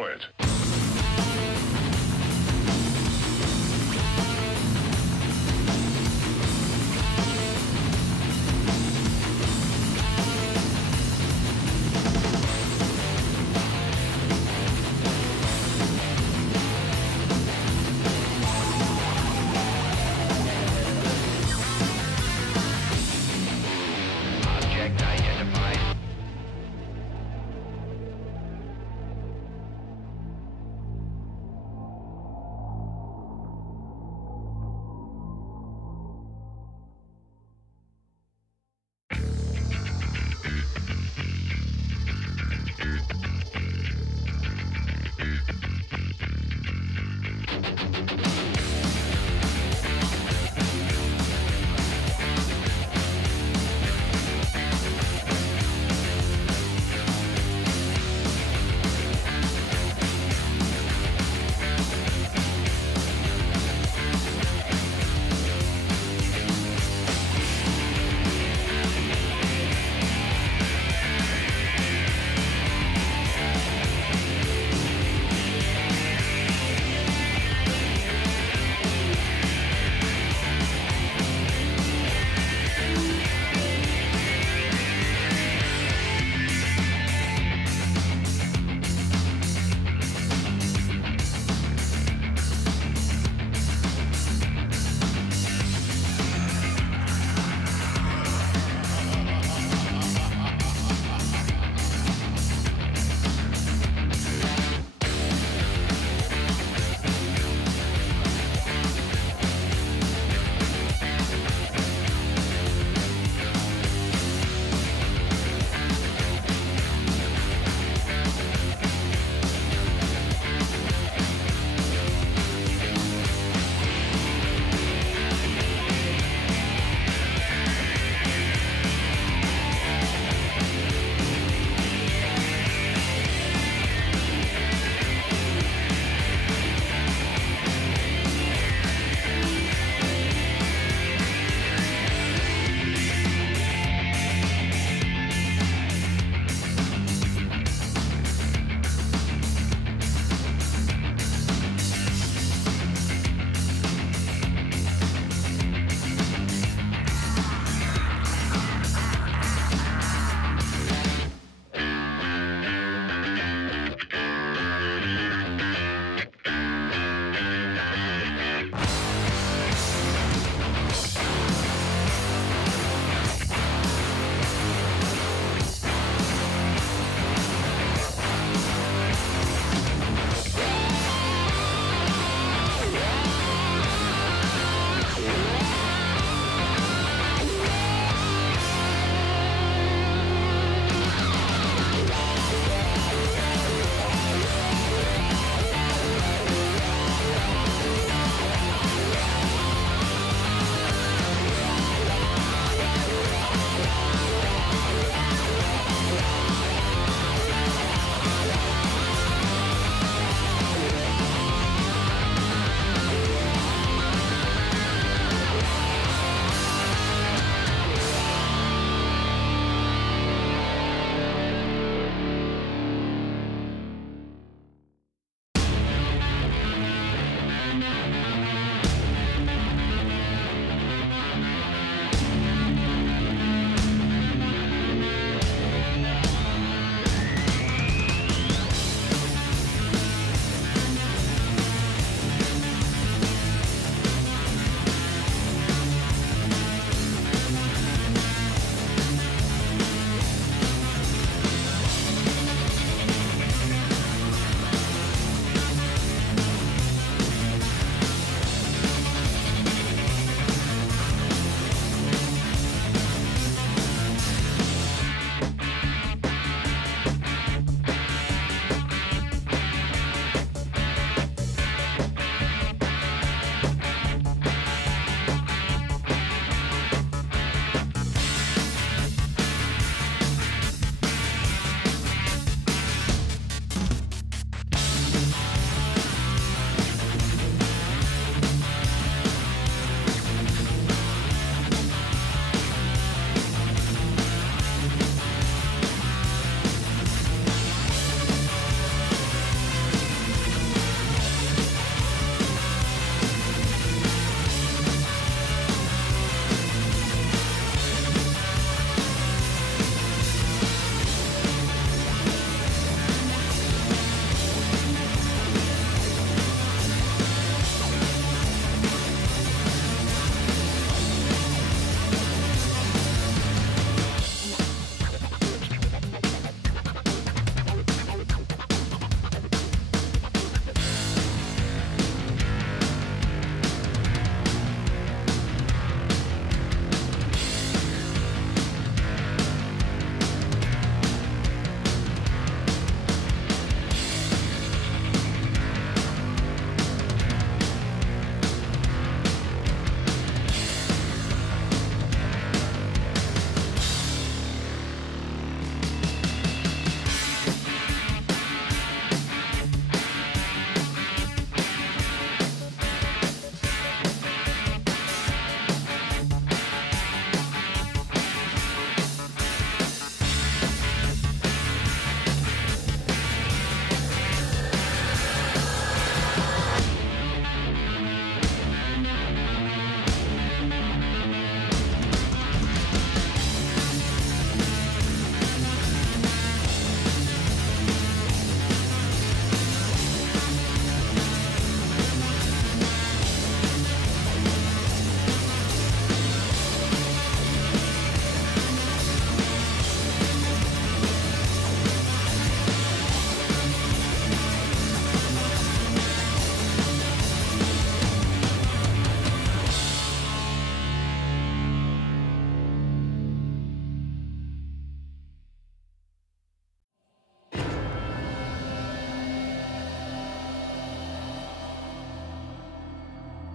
destroy it. Object identified.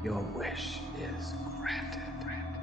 Your wish is granted.